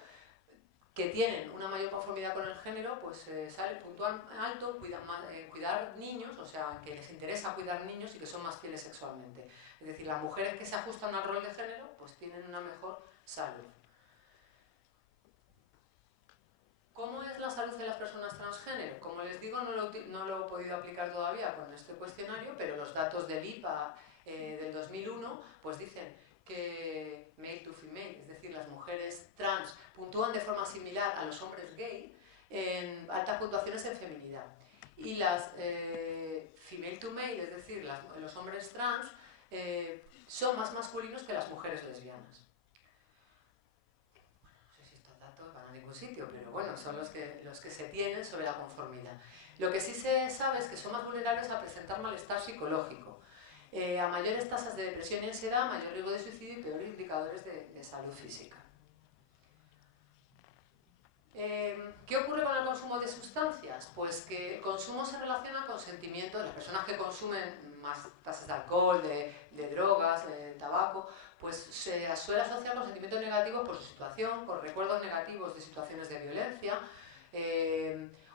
que tienen una mayor conformidad con el género, pues puntúan alto, cuidar niños, o sea, que les interesa cuidar niños y que son más fieles sexualmente. Es decir, las mujeres que se ajustan al rol de género, pues tienen una mejor salud. ¿Cómo es la salud de las personas transgénero? Como les digo, no lo he podido aplicar todavía con este cuestionario, pero los datos del IPA del 2001, pues dicen que male to female, es decir, las mujeres trans puntúan de forma similar a los hombres gay, en altas puntuaciones en feminidad. Y las female to male, es decir, los hombres trans, son más masculinos que las mujeres lesbianas. No sé si estos datos van a ningún sitio, pero bueno, son los que se tienen sobre la conformidad. Lo que sí se sabe es que son más vulnerables a presentar malestar psicológico, a mayores tasas de depresión y ansiedad, mayor riesgo de suicidio y peores indicadores de salud física. ¿Qué ocurre con el consumo de sustancias? Pues que el consumo se relaciona con sentimientos. Las personas que consumen más tasas de alcohol, de drogas, de tabaco, pues se suele asociar con sentimientos negativos por su situación, con recuerdos negativos de situaciones de violencia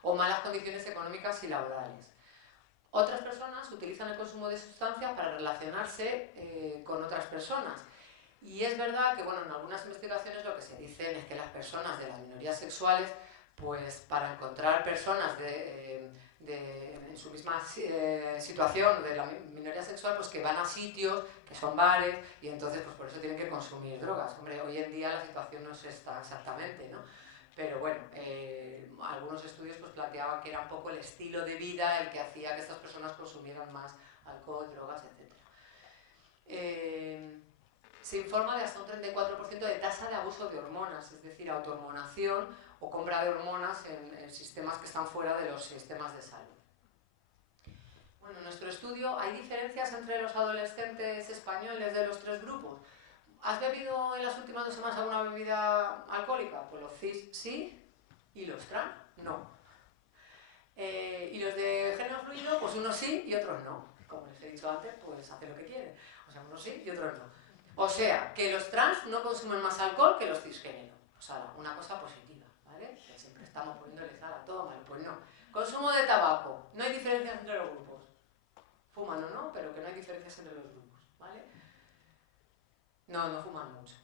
o malas condiciones económicas y laborales. Otras personas utilizan el consumo de sustancias para relacionarse con otras personas. Y es verdad que, bueno, en algunas investigaciones lo que se dicen es que las personas de las minorías sexuales, pues para encontrar personas en su misma situación de la minoría sexual, pues que van a sitios que son bares y entonces pues por eso tienen que consumir drogas. Hombre, hoy en día la situación no es esta exactamente, ¿no? Pero bueno, algunos estudios pues planteaban que era un poco el estilo de vida el que hacía que estas personas consumieran más alcohol, drogas, etc. Se informa de hasta un 34% de tasa de abuso de hormonas, es decir, autohormonación o compra de hormonas en sistemas que están fuera de los sistemas de salud. Bueno, en nuestro estudio hay diferencias entre los adolescentes españoles de los tres grupos. ¿Has bebido en las últimas 2 semanas alguna bebida alcohólica? Pues los cis sí y los trans no. Y los de género fluido, pues unos sí y otros no. Como les he dicho antes, pues hacen lo que quieren. O sea, unos sí y otros no. O sea, que los trans no consumen más alcohol que los cisgénero. O sea, una cosa positiva, ¿vale? Que siempre estamos poniéndoles a la toma, pues no. Consumo de tabaco. No hay diferencias entre los grupos. Fuman o no, pero que no hay diferencias entre los grupos, ¿vale? No fuman mucho.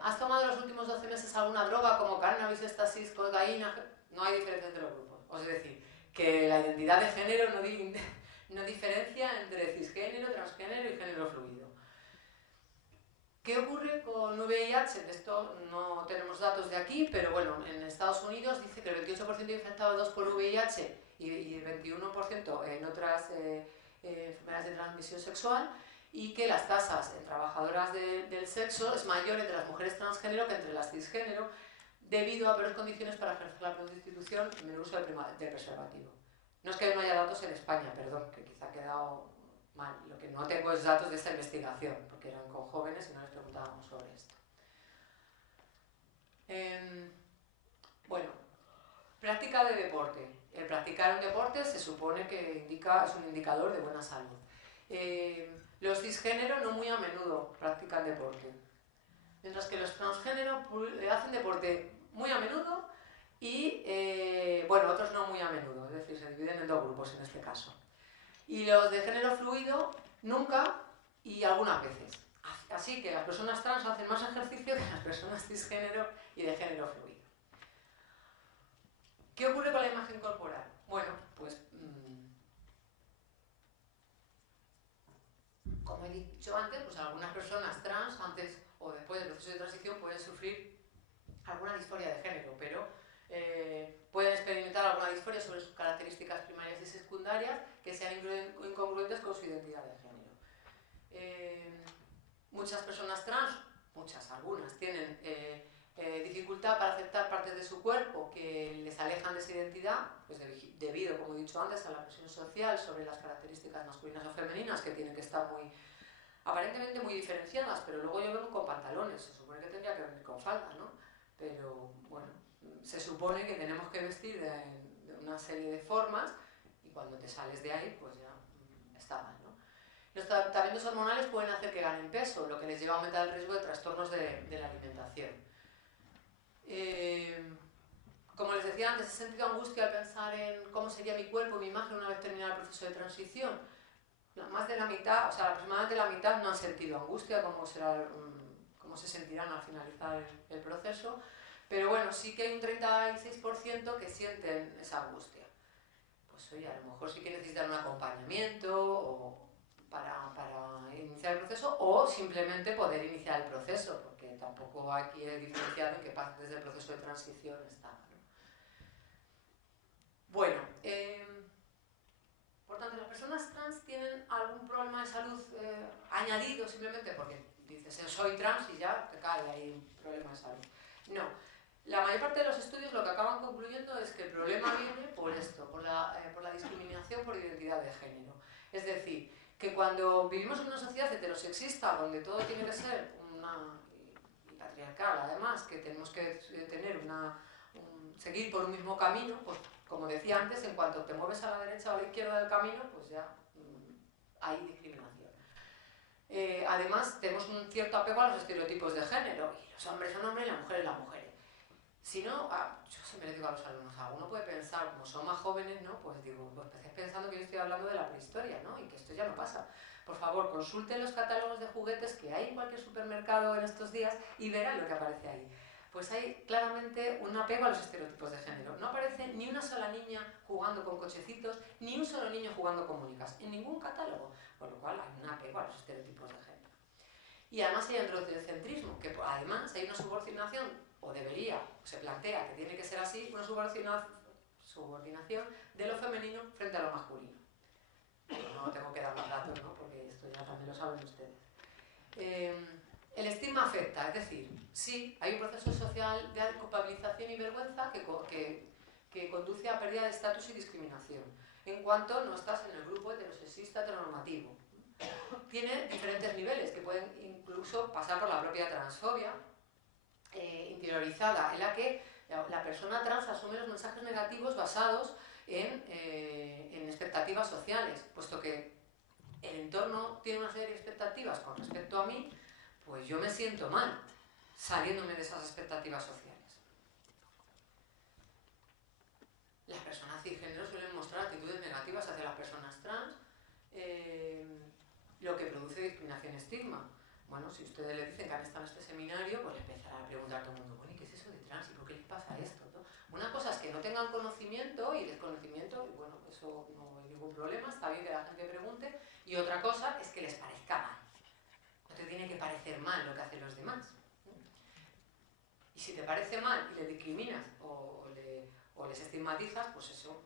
¿Has tomado en los últimos 12 meses alguna droga como cannabis, éxtasis, cocaína? No hay diferencia entre los grupos. Es decir, que la identidad de género no diferencia entre cisgénero, transgénero y género fluido. ¿Qué ocurre con VIH? De esto no tenemos datos de aquí, pero bueno, en Estados Unidos dice que el 28% de infectados por VIH y el 21% en otras enfermedades de transmisión sexual, y que las tasas en trabajadoras del sexo es mayor entre las mujeres transgénero que entre las cisgénero, debido a peores condiciones para ejercer la prostitución y menor uso del preservativo. No es que no haya datos en España, perdón, que quizá ha quedado mal. Lo que no tengo es datos de esta investigación, porque eran con jóvenes y no les preguntábamos sobre esto. Bueno, práctica de deporte. El practicar un deporte se supone que es un indicador de buena salud. Los cisgénero no muy a menudo practican deporte, mientras que los transgénero hacen deporte muy a menudo y, bueno, otros no muy a menudo, es decir, se dividen en 2 grupos en este caso. Y los de género fluido nunca y algunas veces. Así que las personas trans hacen más ejercicio que las personas cisgénero y de género fluido. ¿Qué ocurre con la imagen corporal? Bueno, pues como he dicho antes, pues algunas personas trans antes o después del proceso de transición pueden sufrir alguna disforia de género, pero pueden experimentar alguna disforia sobre sus características primarias y secundarias que sean incongruentes con su identidad de género. Muchas personas trans, algunas, tienen dificultad para aceptar partes de su cuerpo que les alejan de esa identidad, pues debido, como he dicho antes, a la presión social sobre las características masculinas o femeninas, que tienen que estar aparentemente muy diferenciadas, pero luego yo vengo con pantalones, se supone que tendría que venir con falda, ¿no? Pero bueno, se supone que tenemos que vestir de una serie de formas y cuando te sales de ahí, pues ya está mal, ¿no? Los tratamientos hormonales pueden hacer que ganen peso, lo que les lleva a aumentar el riesgo de trastornos de la alimentación. Como les decía antes, he sentido angustia al pensar en cómo sería mi cuerpo, mi imagen una vez terminado el proceso de transición. Más de la mitad, o sea, aproximadamente la mitad no han sentido angustia, como se sentirán al finalizar el proceso, pero bueno, sí que hay un 36% que sienten esa angustia. Pues oye, a lo mejor sí que necesitan un acompañamiento para iniciar el proceso o simplemente poder iniciar el proceso, porque tampoco aquí he diferenciado en qué parte desde el proceso de transición está, ¿no? Por tanto, las personas trans tienen algún problema de salud añadido simplemente porque dices soy trans y ya te cae ahí un problema de salud. No. La mayor parte de los estudios lo que acaban concluyendo es que el problema viene por esto, por la discriminación por identidad de género. Es decir, que cuando vivimos en una sociedad heterosexista donde todo tiene que ser y patriarcal, además, que tenemos que tener seguir por un mismo camino, pues como decía antes, en cuanto te mueves a la derecha o a la izquierda del camino, pues ya hay discriminación. Además, tenemos un cierto apego a los estereotipos de género, y los hombres son hombres y las mujeres las mujeres. Si no, yo siempre le digo a los alumnos, alguno puede pensar, como son más jóvenes, ¿no? Pues digo, pues empecéis pensando que yo estoy hablando de la prehistoria, ¿no? Y que esto ya no pasa. Por favor, consulten los catálogos de juguetes que hay en cualquier supermercado en estos días y verán lo que aparece ahí. Pues hay claramente un apego a los estereotipos de género. No aparece ni una sola niña jugando con cochecitos, ni un solo niño jugando con muñecas, en ningún catálogo. Con lo cual hay un apego a los estereotipos de género. Y además hay androcentrismo, que además hay una subordinación, o debería, o se plantea que tiene que ser así, una subordinación de lo femenino frente a lo masculino. No tengo que dar más datos, ¿no? Porque esto ya también lo saben ustedes. El estigma afecta, es decir, sí, hay un proceso social de culpabilización y vergüenza que conduce a pérdida de estatus y discriminación, en cuanto no estás en el grupo heterosexista heteronormativo. Tiene diferentes niveles, que pueden incluso pasar por la propia transfobia interiorizada, en la que la persona trans asume los mensajes negativos basados en expectativas sociales, puesto que el entorno tiene una serie de expectativas con respecto a mí, pues yo me siento mal saliéndome de esas expectativas sociales. Las personas cisgénero suelen mostrar actitudes negativas hacia las personas trans, lo que produce discriminación y estigma. Bueno, si ustedes le dicen que han estado en este seminario, pues le empezará a preguntar a todo el mundo, bueno, ¿y qué es eso de trans? ¿Y por qué les pasa esto? ¿No? Una cosa es que no tengan conocimiento y desconocimiento, y bueno, eso no hay ningún problema, está bien que la gente pregunte, y otra cosa es que les parezca mal. No te tiene que parecer mal lo que hacen los demás. Y si te parece mal y le discriminas o les estigmatizas, pues eso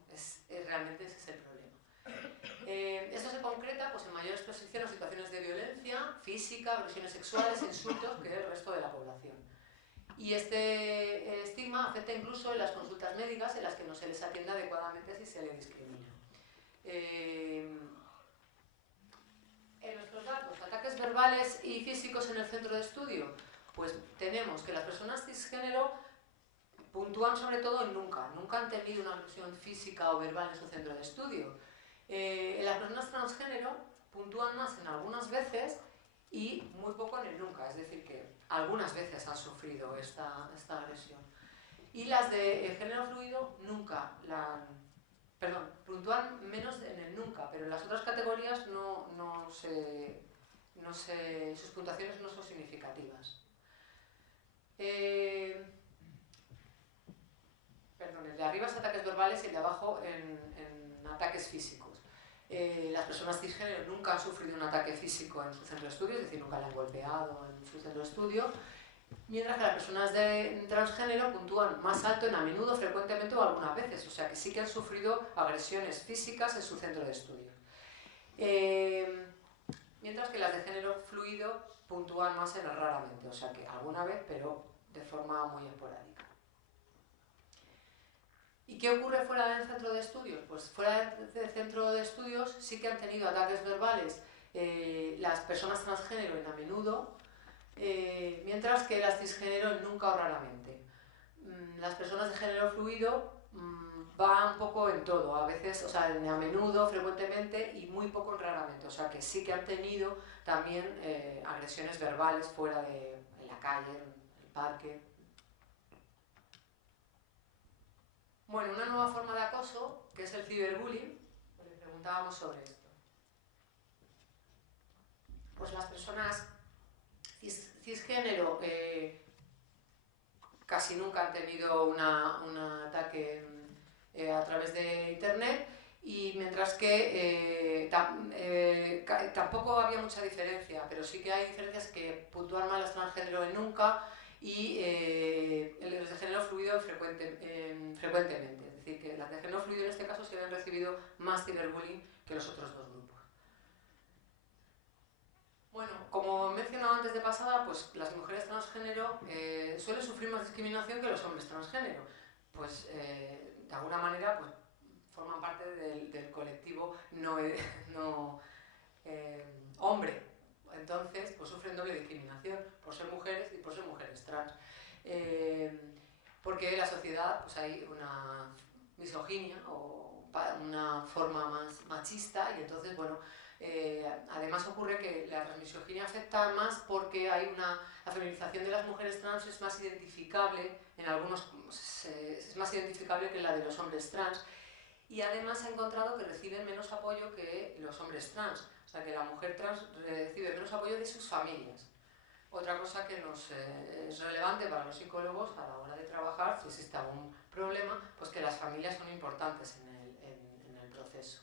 realmente ese es el problema. Esto se concreta pues, en mayor exposición a situaciones de violencia física, agresiones sexuales, insultos que el resto de la población. Y este estigma afecta incluso en las consultas médicas en las que no se les atiende adecuadamente si se le discrimina. En nuestros datos, ataques verbales y físicos en el centro de estudio, pues tenemos que las personas cisgénero puntúan sobre todo en nunca han tenido una agresión física o verbal en su centro de estudio. Las personas transgénero puntúan más en algunas veces y muy poco en el nunca, es decir, que algunas veces han sufrido esta agresión. Y las de género fluido puntúan menos en el nunca, pero en las otras categorías sus puntuaciones no son significativas. El de arriba es ataques verbales y el de abajo en ataques físicos. Las personas cisgénero nunca han sufrido un ataque físico en su centro de estudio, es decir, nunca le han golpeado en su centro de estudio, mientras que las personas de transgénero puntúan más alto en a menudo, frecuentemente o algunas veces, o sea que sí que han sufrido agresiones físicas en su centro de estudio. Mientras que las de género fluido puntúan más en el raramente, o sea que alguna vez, pero de forma muy esporádica. ¿Y qué ocurre fuera del centro de estudios? Pues fuera del centro de estudios sí que han tenido ataques verbales las personas transgénero en a menudo, mientras que las cisgénero nunca o raramente. Las personas de género fluido van un poco en todo, a veces, o sea, a menudo, frecuentemente y muy poco raramente, o sea que sí que han tenido también agresiones verbales fuera en la calle, en el parque. Bueno, una nueva forma de acoso, que es el ciberbullying, le preguntábamos sobre esto. Pues las personas cisgénero casi nunca han tenido un ataque a través de internet, y mientras que tampoco había mucha diferencia, pero sí que hay diferencias que puntúan más las transgénero en nunca y los de género fluido frecuentemente. Es decir, que las de género fluido en este caso sí han recibido más ciberbullying que los otros dos grupos. Bueno, como he mencionado antes de pasada, pues las mujeres transgénero suelen sufrir más discriminación que los hombres transgénero. Pues de alguna manera pues, forman parte del colectivo no hombre. Entonces, pues sufren doble discriminación por ser mujeres y por ser mujeres trans. Porque en la sociedad pues, hay una misoginia o una forma más machista y entonces, bueno, además ocurre que la misoginia afecta más porque hay la feminización de las mujeres trans es más identificable, en algunos es más identificable que la de los hombres trans y además ha encontrado que reciben menos apoyo que los hombres trans, o sea que la mujer trans recibe menos apoyo de sus familias. Otra cosa que es relevante para los psicólogos a la hora de trabajar, si existe algún problema, pues que las familias son importantes en el proceso.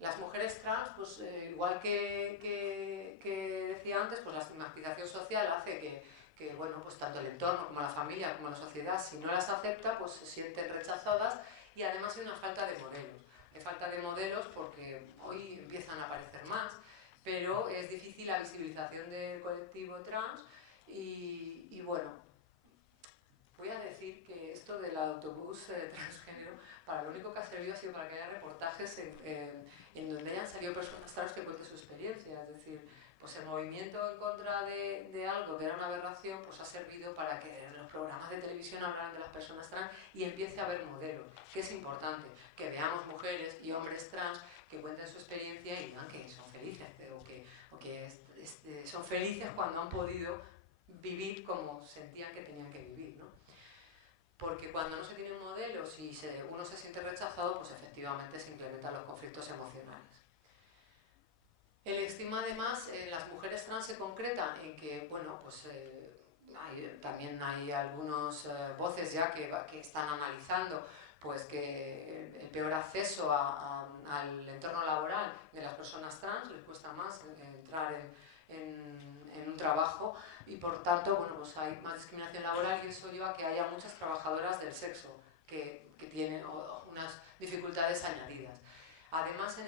Las mujeres trans, pues igual que decía antes, pues la estigmatización social hace que bueno, pues tanto el entorno como la familia como la sociedad, si no las acepta, pues se sienten rechazadas y además hay una falta de modelos. Hay falta de modelos porque hoy empiezan a aparecer más, pero es difícil la visibilización del colectivo trans y bueno, voy a decir que esto del autobús transgénero, para lo único que ha servido ha sido para que haya reportajes en donde hayan salido personas trans que cuenten su experiencia, es decir, pues el movimiento en contra de algo que era una aberración, pues ha servido para que los programas de televisión hablaran de las personas trans y empiece a haber modelos, que es importante, que veamos mujeres y hombres trans que cuenten su experiencia y digan que son felices, o que son felices cuando han podido vivir como sentían que tenían que vivir, ¿no? Porque cuando no se tienen modelos y uno se siente rechazado, pues efectivamente se incrementan los conflictos emocionales. El estigma además en las mujeres trans se concreta en que, bueno, pues también hay algunas voces ya que están analizando pues que el peor acceso al entorno laboral de las personas trans les cuesta más entrar en un trabajo y por tanto, bueno, pues hay más discriminación laboral y eso lleva a que haya muchas trabajadoras del sexo que tienen unas dificultades añadidas. Además,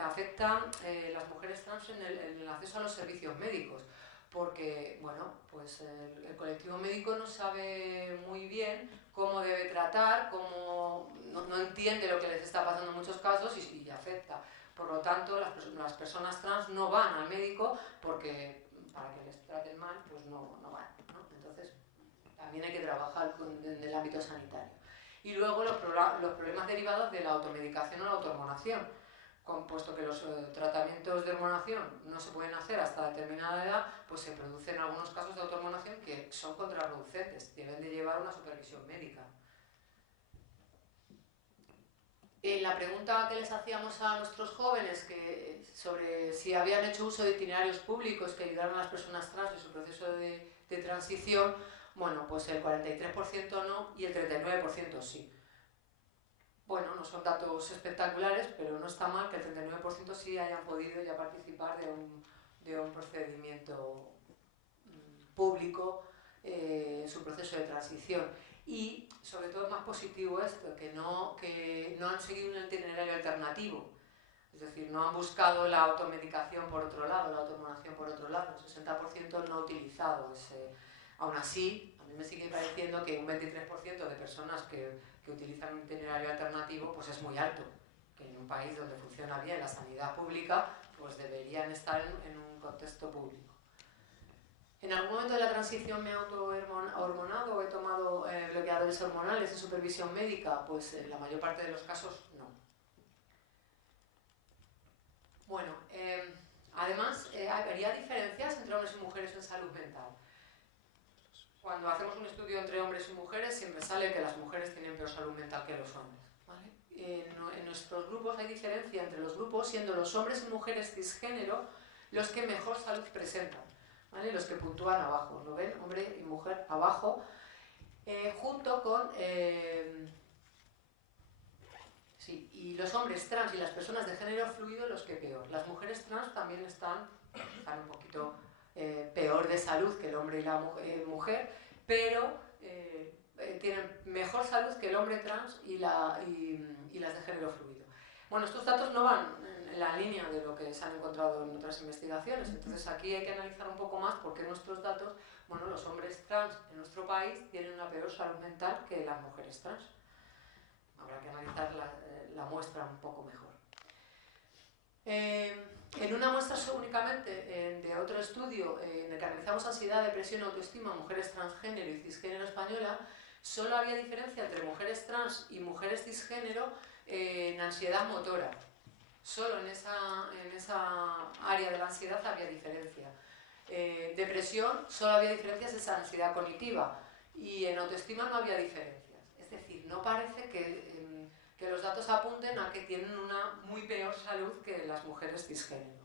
afecta las mujeres trans en el acceso a los servicios médicos, porque bueno, pues el colectivo médico no sabe muy bien cómo debe tratar, no entiende lo que les está pasando en muchos casos y afecta. Por lo tanto, las personas trans no van al médico porque para que les traten mal, pues no van, ¿no? Entonces, también hay que trabajar en el ámbito sanitario. Y luego los problemas derivados de la automedicación o la autohormonación, puesto que los tratamientos de hormonación no se pueden hacer hasta determinada edad, pues se producen algunos casos de autohormonación que son contraproducentes, deben de llevar una supervisión médica. La pregunta que les hacíamos a nuestros jóvenes sobre si habían hecho uso de itinerarios públicos que ayudaran a las personas trans en su proceso de transición, bueno, pues el 43% no y el 39% sí. Bueno, no son datos espectaculares, pero no está mal que el 39% sí hayan podido ya participar de un procedimiento público en su proceso de transición. Y sobre todo es más positivo esto, que no han seguido un itinerario alternativo. Es decir, no han buscado la automedicación por otro lado, la autohormonación por otro lado. El 60% no ha utilizado ese. Aún así, a mí me sigue pareciendo que un 23% de personas que utilizan un itinerario alternativo pues es muy alto. Que en un país donde funciona bien la sanidad pública, pues deberían estar en un contexto público. En algún momento de la transición me he autohormonado o he tomado bloqueadores hormonales en supervisión médica, pues en la mayor parte de los casos no. Bueno, además habría diferencias entre hombres y mujeres en salud mental. Cuando hacemos un estudio entre hombres y mujeres siempre sale que las mujeres tienen peor salud mental que los hombres, ¿vale? En nuestros grupos hay diferencia entre los grupos, siendo los hombres y mujeres cisgénero los que mejor salud presentan, ¿vale? Los que puntúan abajo, ¿lo ven? Hombre y mujer abajo, junto con... sí, y los hombres trans y las personas de género fluido los que peor. Las mujeres trans también están un poquito peor de salud que el hombre y la mujer, pero tienen mejor salud que el hombre trans y las de género fluido. Bueno, estos datos no van en la línea de lo que se han encontrado en otras investigaciones, entonces aquí hay que analizar un poco más por qué nuestros datos, bueno, los hombres trans en nuestro país tienen una peor salud mental que las mujeres trans. Habrá que analizar la muestra un poco mejor. En una muestra únicamente de otro estudio en el que analizamos ansiedad, depresión, autoestima, mujeres transgénero y cisgénero española, solo había diferencia entre mujeres trans y mujeres cisgénero en ansiedad motora. Solo en esa área de la ansiedad había diferencia. Depresión, solo había diferencias en esa ansiedad cognitiva, y en autoestima no había diferencias. Es decir, no parece que los datos apunten a que tienen una muy peor salud que las mujeres cisgénero.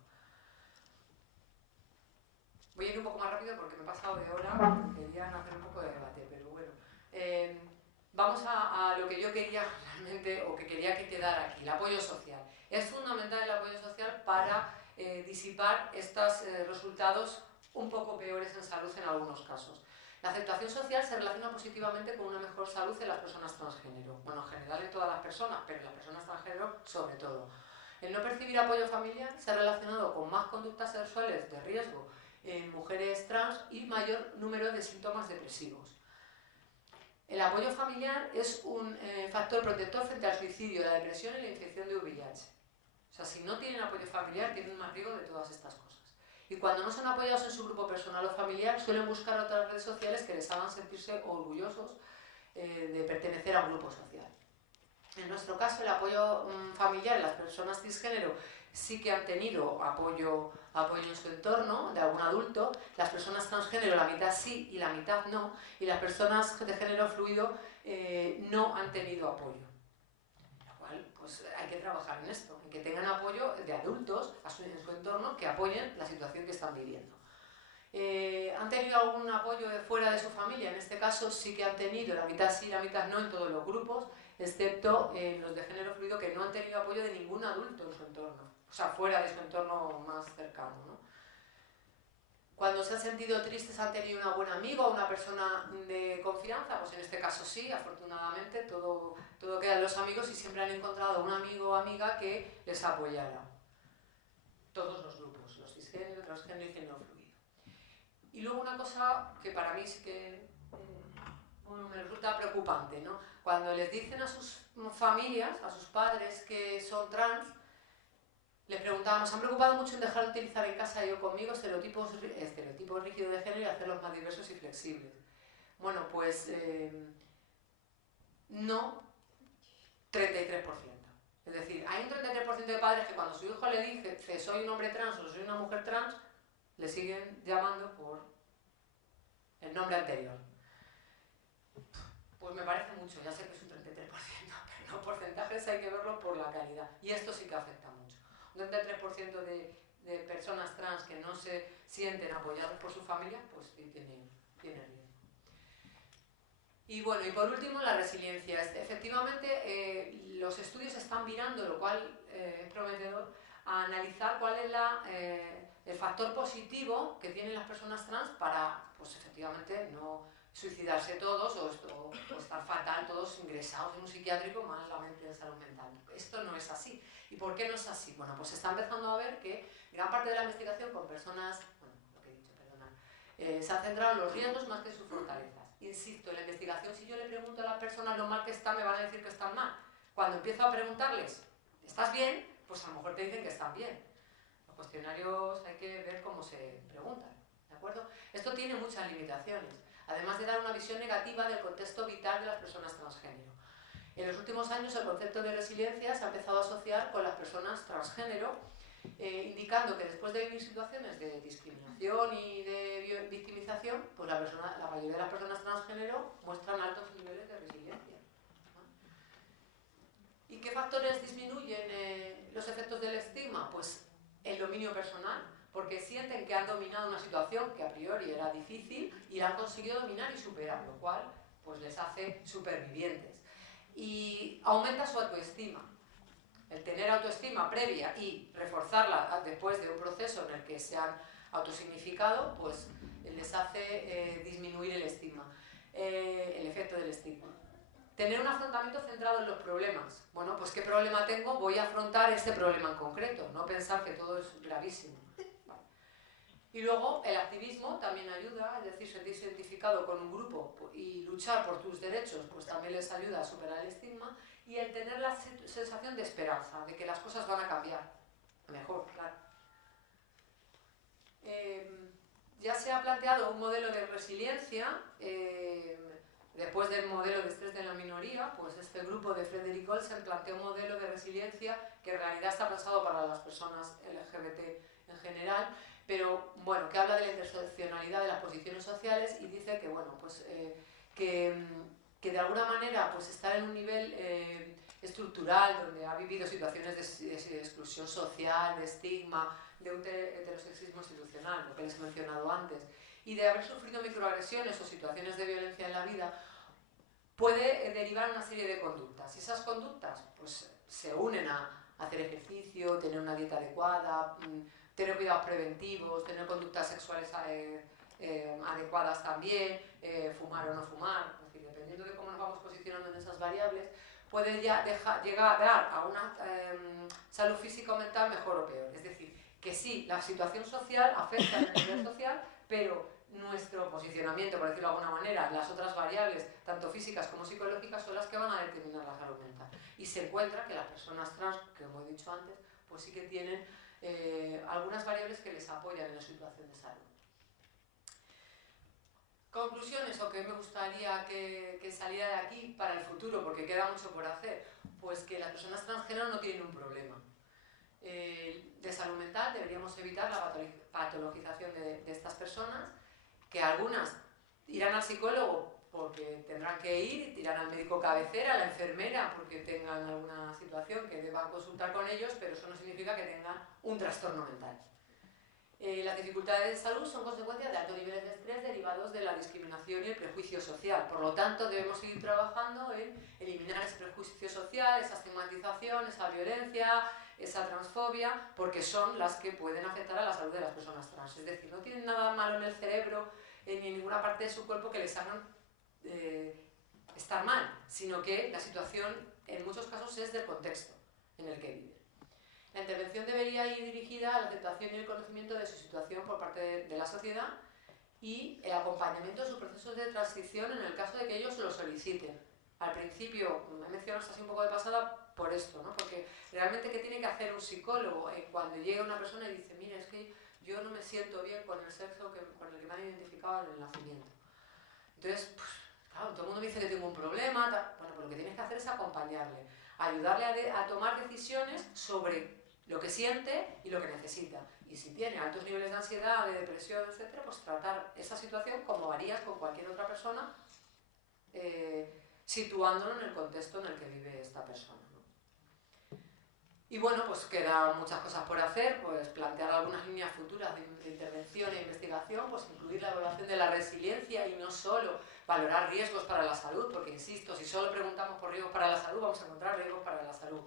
Voy a ir un poco más rápido porque me he pasado de hora, querían hacer un poco de debate, pero bueno. Vamos a lo que yo quería realmente, o que quería que quedara aquí, el apoyo social. Es fundamental el apoyo social para disipar estos resultados un poco peores en salud en algunos casos. La aceptación social se relaciona positivamente con una mejor salud en las personas transgénero. Bueno, en general en todas las personas, pero en las personas transgénero sobre todo. El no percibir apoyo familiar se ha relacionado con más conductas sexuales de riesgo en mujeres trans y mayor número de síntomas depresivos. El apoyo familiar es un factor protector frente al suicidio, la depresión y la infección de VIH. O sea, si no tienen apoyo familiar, tienen más riesgo de todas estas cosas. Y cuando no son apoyados en su grupo personal o familiar, suelen buscar otras redes sociales que les hagan sentirse orgullosos de pertenecer a un grupo social. En nuestro caso, el apoyo familiar en las personas cisgénero sí que han tenido apoyo en su entorno, de algún adulto. Las personas transgénero, la mitad sí y la mitad no. Y las personas de género fluido no han tenido apoyo. Lo cual, pues hay que trabajar en esto, en que tengan apoyo de adultos en su entorno que apoyen la situación que están viviendo. ¿Han tenido algún apoyo fuera de su familia? En este caso sí que han tenido, la mitad sí, la mitad no en todos los grupos, excepto los de género fluido que no han tenido apoyo de ningún adulto en su entorno, o sea, fuera de su entorno más cercano, ¿no? Cuando se han sentido tristes, ¿han tenido una buena amiga o una persona de confianza? Pues en este caso sí, afortunadamente, todo queda en los amigos y siempre han encontrado un amigo o amiga que les apoyara. Todos los grupos, los cisgénero, transgénero y género fluido. Y luego una cosa que para mí sí que me resulta preocupante, ¿no? Cuando les dicen a sus familias, a sus padres que son trans, les preguntábamos, ¿se han preocupado mucho en dejar de utilizar en casa yo conmigo estereotipos rígidos de género y hacerlos más diversos y flexibles? Bueno, pues no, 33%. Es decir, hay un 33% de padres que cuando su hijo le dice soy un hombre trans o soy una mujer trans, le siguen llamando por el nombre anterior. Pues me parece mucho, ya sé que es un 33%, pero los porcentajes hay que verlo por la calidad. Y esto sí que afecta mucho. Un 33% de personas trans que no se sienten apoyados por su familia, pues sí tiene riesgo. Y bueno, y por último, la resiliencia. Efectivamente, los estudios están virando, lo cual es prometedor, a analizar cuál es el factor positivo que tienen las personas trans para, pues efectivamente, no suicidarse todos o estar fatal todos ingresados en un psiquiátrico malamente de salud mental. Esto no es así. ¿Y por qué no es así? Bueno, pues se está empezando a ver que gran parte de la investigación con personas, bueno, lo que he dicho, perdonad, se ha centrado en los riesgos más que en sus fortalezas. Insisto, en la investigación, si yo le pregunto a las personas lo mal que están, me van a decir que están mal. Cuando empiezo a preguntarles, ¿estás bien? Pues a lo mejor te dicen que están bien. Los cuestionarios hay que ver cómo se preguntan, ¿de acuerdo? Esto tiene muchas limitaciones, además de dar una visión negativa del contexto vital de las personas transgénero. En los últimos años el concepto de resiliencia se ha empezado a asociar con las personas transgénero, indicando que después de vivir situaciones de discriminación y de victimización, pues la mayoría de las personas transgénero muestran altos niveles de resiliencia. ¿Y qué factores disminuyen los efectos del estigma? Pues el dominio personal, porque sienten que han dominado una situación que a priori era difícil y la han conseguido dominar y superar, lo cual pues les hace supervivientes. Y aumenta su autoestima. El tener autoestima previa y reforzarla después de un proceso en el que se han autosignificado, pues les hace disminuir el estigma, el efecto del estigma. Tener un afrontamiento centrado en los problemas. Bueno, pues ¿qué problema tengo? Voy a afrontar este problema en concreto, no pensar que todo es gravísimo. Y luego el activismo también ayuda, es decir, sentirse identificado con un grupo y luchar por tus derechos, pues también les ayuda a superar el estigma. Y el tener la sensación de esperanza, de que las cosas van a cambiar. Mejor, claro. Ya se ha planteado un modelo de resiliencia, después del modelo de estrés de la minoría, pues este grupo de Frederick Olsen planteó un modelo de resiliencia que en realidad está pensado para las personas LGBT en general, pero bueno, que habla de la interseccionalidad de las posiciones sociales y dice que, bueno, pues que de alguna manera pues estar en un nivel estructural donde ha vivido situaciones de exclusión social, de estigma, de un heterosexismo institucional, lo que les he mencionado antes, y de haber sufrido microagresiones o situaciones de violencia en la vida, puede derivar una serie de conductas. Y esas conductas pues, se unen a hacer ejercicio, tener una dieta adecuada, tener cuidados preventivos, tener conductas sexuales adecuadas también, fumar o no fumar, es decir, dependiendo de cómo nos vamos posicionando en esas variables, puede ya llegar a una salud física o mental mejor o peor. Es decir, que sí, la situación social afecta al nivel social, pero nuestro posicionamiento, por decirlo de alguna manera, las otras variables, tanto físicas como psicológicas, son las que van a determinar la salud mental. Y se encuentra que las personas trans, que como he dicho antes, pues sí que tienen algunas variables que les apoyan en la situación de salud. Conclusiones, o que me gustaría que saliera de aquí para el futuro, porque queda mucho por hacer, pues que las personas transgénero no tienen un problema. De salud mental deberíamos evitar la patologización de estas personas, que algunas irán al psicólogo porque tendrán que ir, irán al médico cabecera, a la enfermera porque tengan alguna situación que deban consultar con ellos, pero eso no significa que tengan un trastorno mental. Las dificultades de salud son consecuencia de altos niveles de estrés derivados de la discriminación y el prejuicio social. Por lo tanto, debemos seguir trabajando en eliminar ese prejuicio social, esa estigmatización, esa violencia, esa transfobia, porque son las que pueden afectar a la salud de las personas trans. Es decir, no tienen nada malo en el cerebro ni en ninguna parte de su cuerpo que les hagan estar mal, sino que la situación en muchos casos es del contexto en el que viven. La intervención debería ir dirigida a la aceptación y el conocimiento de su situación por parte de la sociedad y el acompañamiento de sus procesos de transición en el caso de que ellos lo soliciten. Al principio, me he mencionado así un poco de pasada por esto, ¿no? Porque realmente ¿qué tiene que hacer un psicólogo cuando llega una persona y dice, mira, es que yo no me siento bien con el sexo con el que me han identificado en el nacimiento? Entonces, pues, claro, todo el mundo me dice que tengo un problema, bueno, pues lo que tienes que hacer es acompañarle, ayudarle a tomar decisiones sobre lo que siente y lo que necesita. Y si tiene altos niveles de ansiedad, de depresión, etc., pues tratar esa situación como harías con cualquier otra persona, situándolo en el contexto en el que vive esta persona, ¿no? Y bueno, pues quedan muchas cosas por hacer, pues plantear algunas líneas futuras de intervención e investigación, pues incluir la evaluación de la resiliencia y no solo valorar riesgos para la salud, porque insisto, si solo preguntamos por riesgos para la salud, vamos a encontrar riesgos para la salud.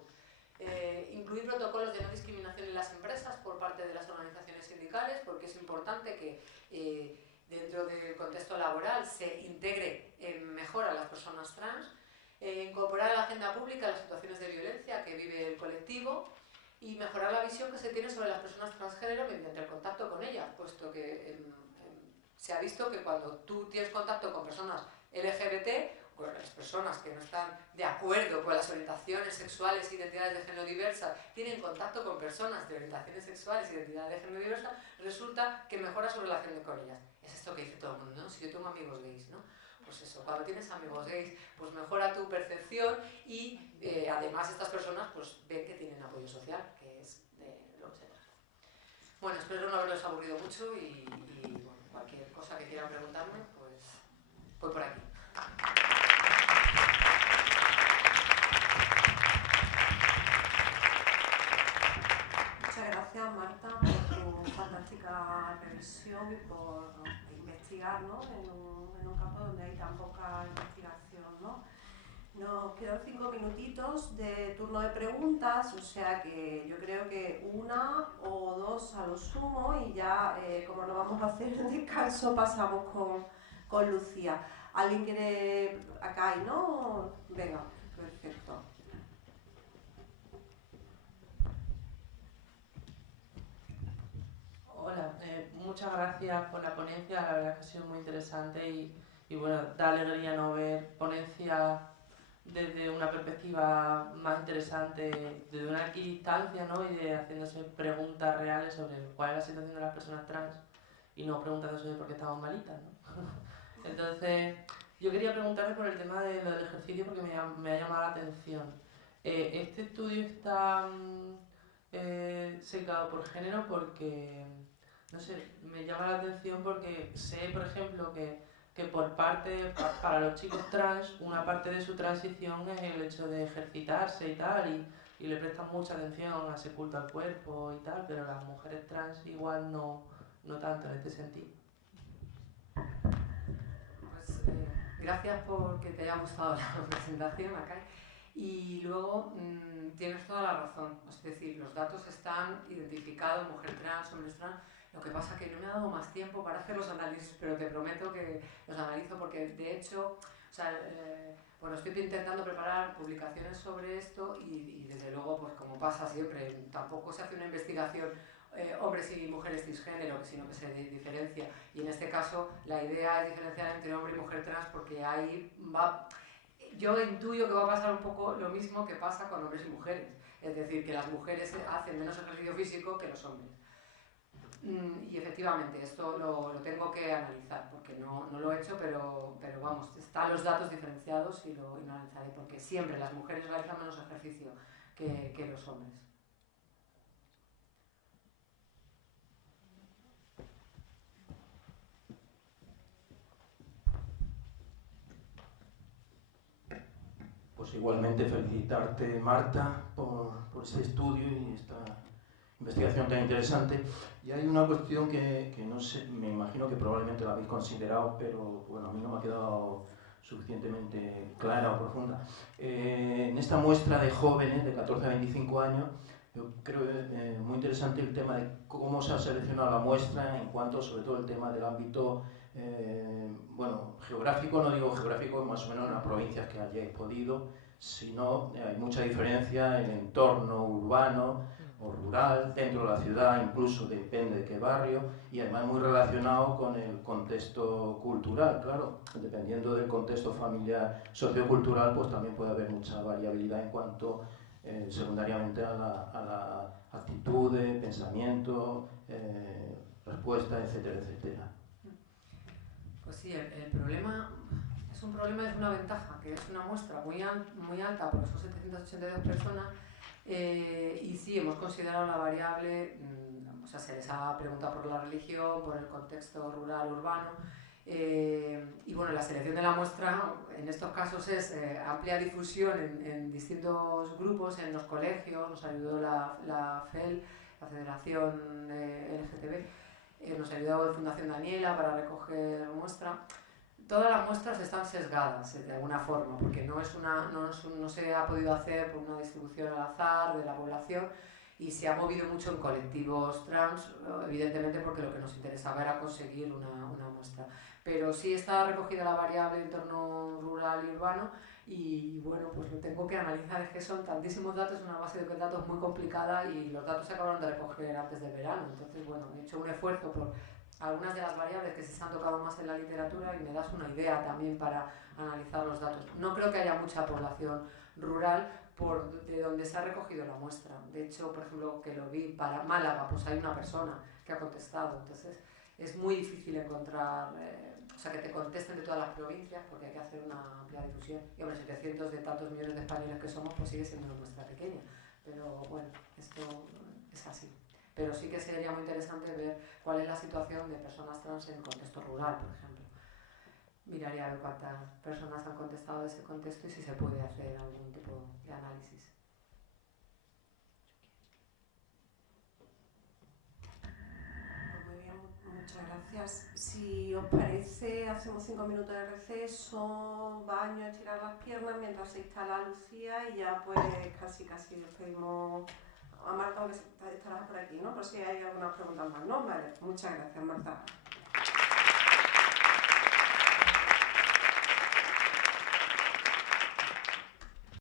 Incluir protocolos de no discriminación en las empresas por parte de las organizaciones sindicales, porque es importante que dentro del contexto laboral se integre mejor a las personas trans, incorporar a la agenda pública las situaciones de violencia que vive el colectivo y mejorar la visión que se tiene sobre las personas transgénero mediante el contacto con ellas, puesto que se ha visto que cuando tú tienes contacto con personas LGBT, con las personas que no están de acuerdo con las orientaciones sexuales e identidades de género diversas, tienen contacto con personas de orientaciones sexuales e identidades de género diversas, resulta que mejora su relación con ellas. Es esto que dice todo el mundo, ¿no? Si yo tengo amigos gays, ¿no? Pues eso, cuando tienes amigos gays, pues mejora tu percepción y además estas personas pues ven que tienen apoyo social, que es de lo que se trata. Bueno, espero no haberlos aburrido mucho y bueno, cualquier cosa que quieran preguntarme, pues voy por aquí. Muchas gracias, Marta, por tu fantástica revisión y por investigar, ¿no? en un campo donde hay tan poca investigación, ¿no? Nos quedan 5 minutitos de turno de preguntas, o sea que yo creo que una o dos a lo sumo y ya, como no vamos a hacer descanso, pasamos con Lucía. ¿Alguien quiere? Acá hay, ¿no? Venga, perfecto. Hola, muchas gracias por la ponencia, la verdad es que ha sido muy interesante y bueno, da alegría no ver ponencias desde una perspectiva más interesante, desde una equidistancia, ¿no? Y de haciéndose preguntas reales sobre cuál es la situación de las personas trans y no preguntándose por qué estamos malitas, ¿no? Entonces, yo quería preguntarle por el tema de lo del ejercicio porque me ha llamado la atención. Este estudio está secado por género porque, no sé, me llama la atención porque sé, por ejemplo, que por parte, para los chicos trans, una parte de su transición es el hecho de ejercitarse y tal, y le prestan mucha atención a ese culto al cuerpo y tal, pero las mujeres trans igual no, no tanto en este sentido. Pues gracias por que te haya gustado la presentación, Akai. Y luego tienes toda la razón, es decir, los datos están identificados, mujer trans, hombres trans. Lo que pasa es que no me ha dado más tiempo para hacer los análisis, pero te prometo que los analizo porque de hecho, o sea, bueno, estoy intentando preparar publicaciones sobre esto y desde luego, pues como pasa siempre, tampoco se hace una investigación hombres y mujeres cisgénero, sino que se diferencia. Y en este caso la idea es diferenciar entre hombre y mujer trans porque ahí va... Yo intuyo que va a pasar un poco lo mismo que pasa con hombres y mujeres. Es decir, que las mujeres hacen menos ejercicio físico que los hombres. Y efectivamente, esto lo tengo que analizar, porque no lo he hecho, pero vamos, están los datos diferenciados y lo analizaré, porque siempre las mujeres realizan menos ejercicio que los hombres. Pues igualmente felicitarte, Marta, por este estudio y esta investigación tan interesante. Y hay una cuestión que no sé, me imagino que probablemente la habéis considerado, pero bueno, a mí no me ha quedado suficientemente clara o profunda. En esta muestra de jóvenes de 14 a 25 años, yo creo muy interesante el tema de cómo se ha seleccionado la muestra en cuanto sobre todo el tema del ámbito bueno, geográfico, no digo geográfico, más o menos en las provincias que hayáis podido, sino hay mucha diferencia en el entorno urbano o rural, dentro de la ciudad, incluso depende de qué barrio, y además muy relacionado con el contexto cultural, claro, dependiendo del contexto familiar sociocultural, pues también puede haber mucha variabilidad en cuanto secundariamente a la actitud, pensamiento, respuesta, etcétera, etcétera. Pues sí, el problema es un problema y es una ventaja, que es una muestra muy alta, porque son 782 personas, y sí, hemos considerado la variable, o sea, se les ha preguntado por la religión, por el contexto rural, urbano, y bueno, la selección de la muestra en estos casos es amplia difusión en distintos grupos, en los colegios, nos ayudó la FEL, la Federación LGTB, nos ayudó Fundación Daniela para recoger muestra. Todas las muestras están sesgadas de alguna forma, porque no se ha podido hacer por una distribución al azar de la población y se ha movido mucho en colectivos trans, evidentemente porque lo que nos interesaba era conseguir una muestra. Pero sí está recogida la variable de entorno rural y urbano y bueno, pues lo tengo que analizar, es que son tantísimos datos, una base de datos muy complicada y los datos se acabaron de recoger antes del verano, entonces bueno, he hecho un esfuerzo por algunas de las variables que se han tocado más en la literatura y me das una idea también para analizar los datos. No creo que haya mucha población rural de donde se ha recogido la muestra. De hecho, por ejemplo, que lo vi para Málaga, pues hay una persona que ha contestado. Entonces, es muy difícil encontrar, o sea, que te contesten de todas las provincias porque hay que hacer una amplia difusión. Y hombre, 700 de tantos millones de españoles que somos, pues sigue siendo una muestra pequeña. Pero bueno, esto es así. Pero sí que sería muy interesante ver cuál es la situación de personas trans en contexto rural, por ejemplo. Miraría a ver cuántas personas han contestado de ese contexto y si se puede hacer algún tipo de análisis. Pues muy bien, muchas gracias. Pues si os parece, hacemos 5 minutos de receso, baño, estirar las piernas mientras se instala Lucía y ya pues casi despedimos a Marta, aunque estarás por aquí, ¿no? Por si hay algunas preguntas más, ¿no? Vale, muchas gracias, Marta.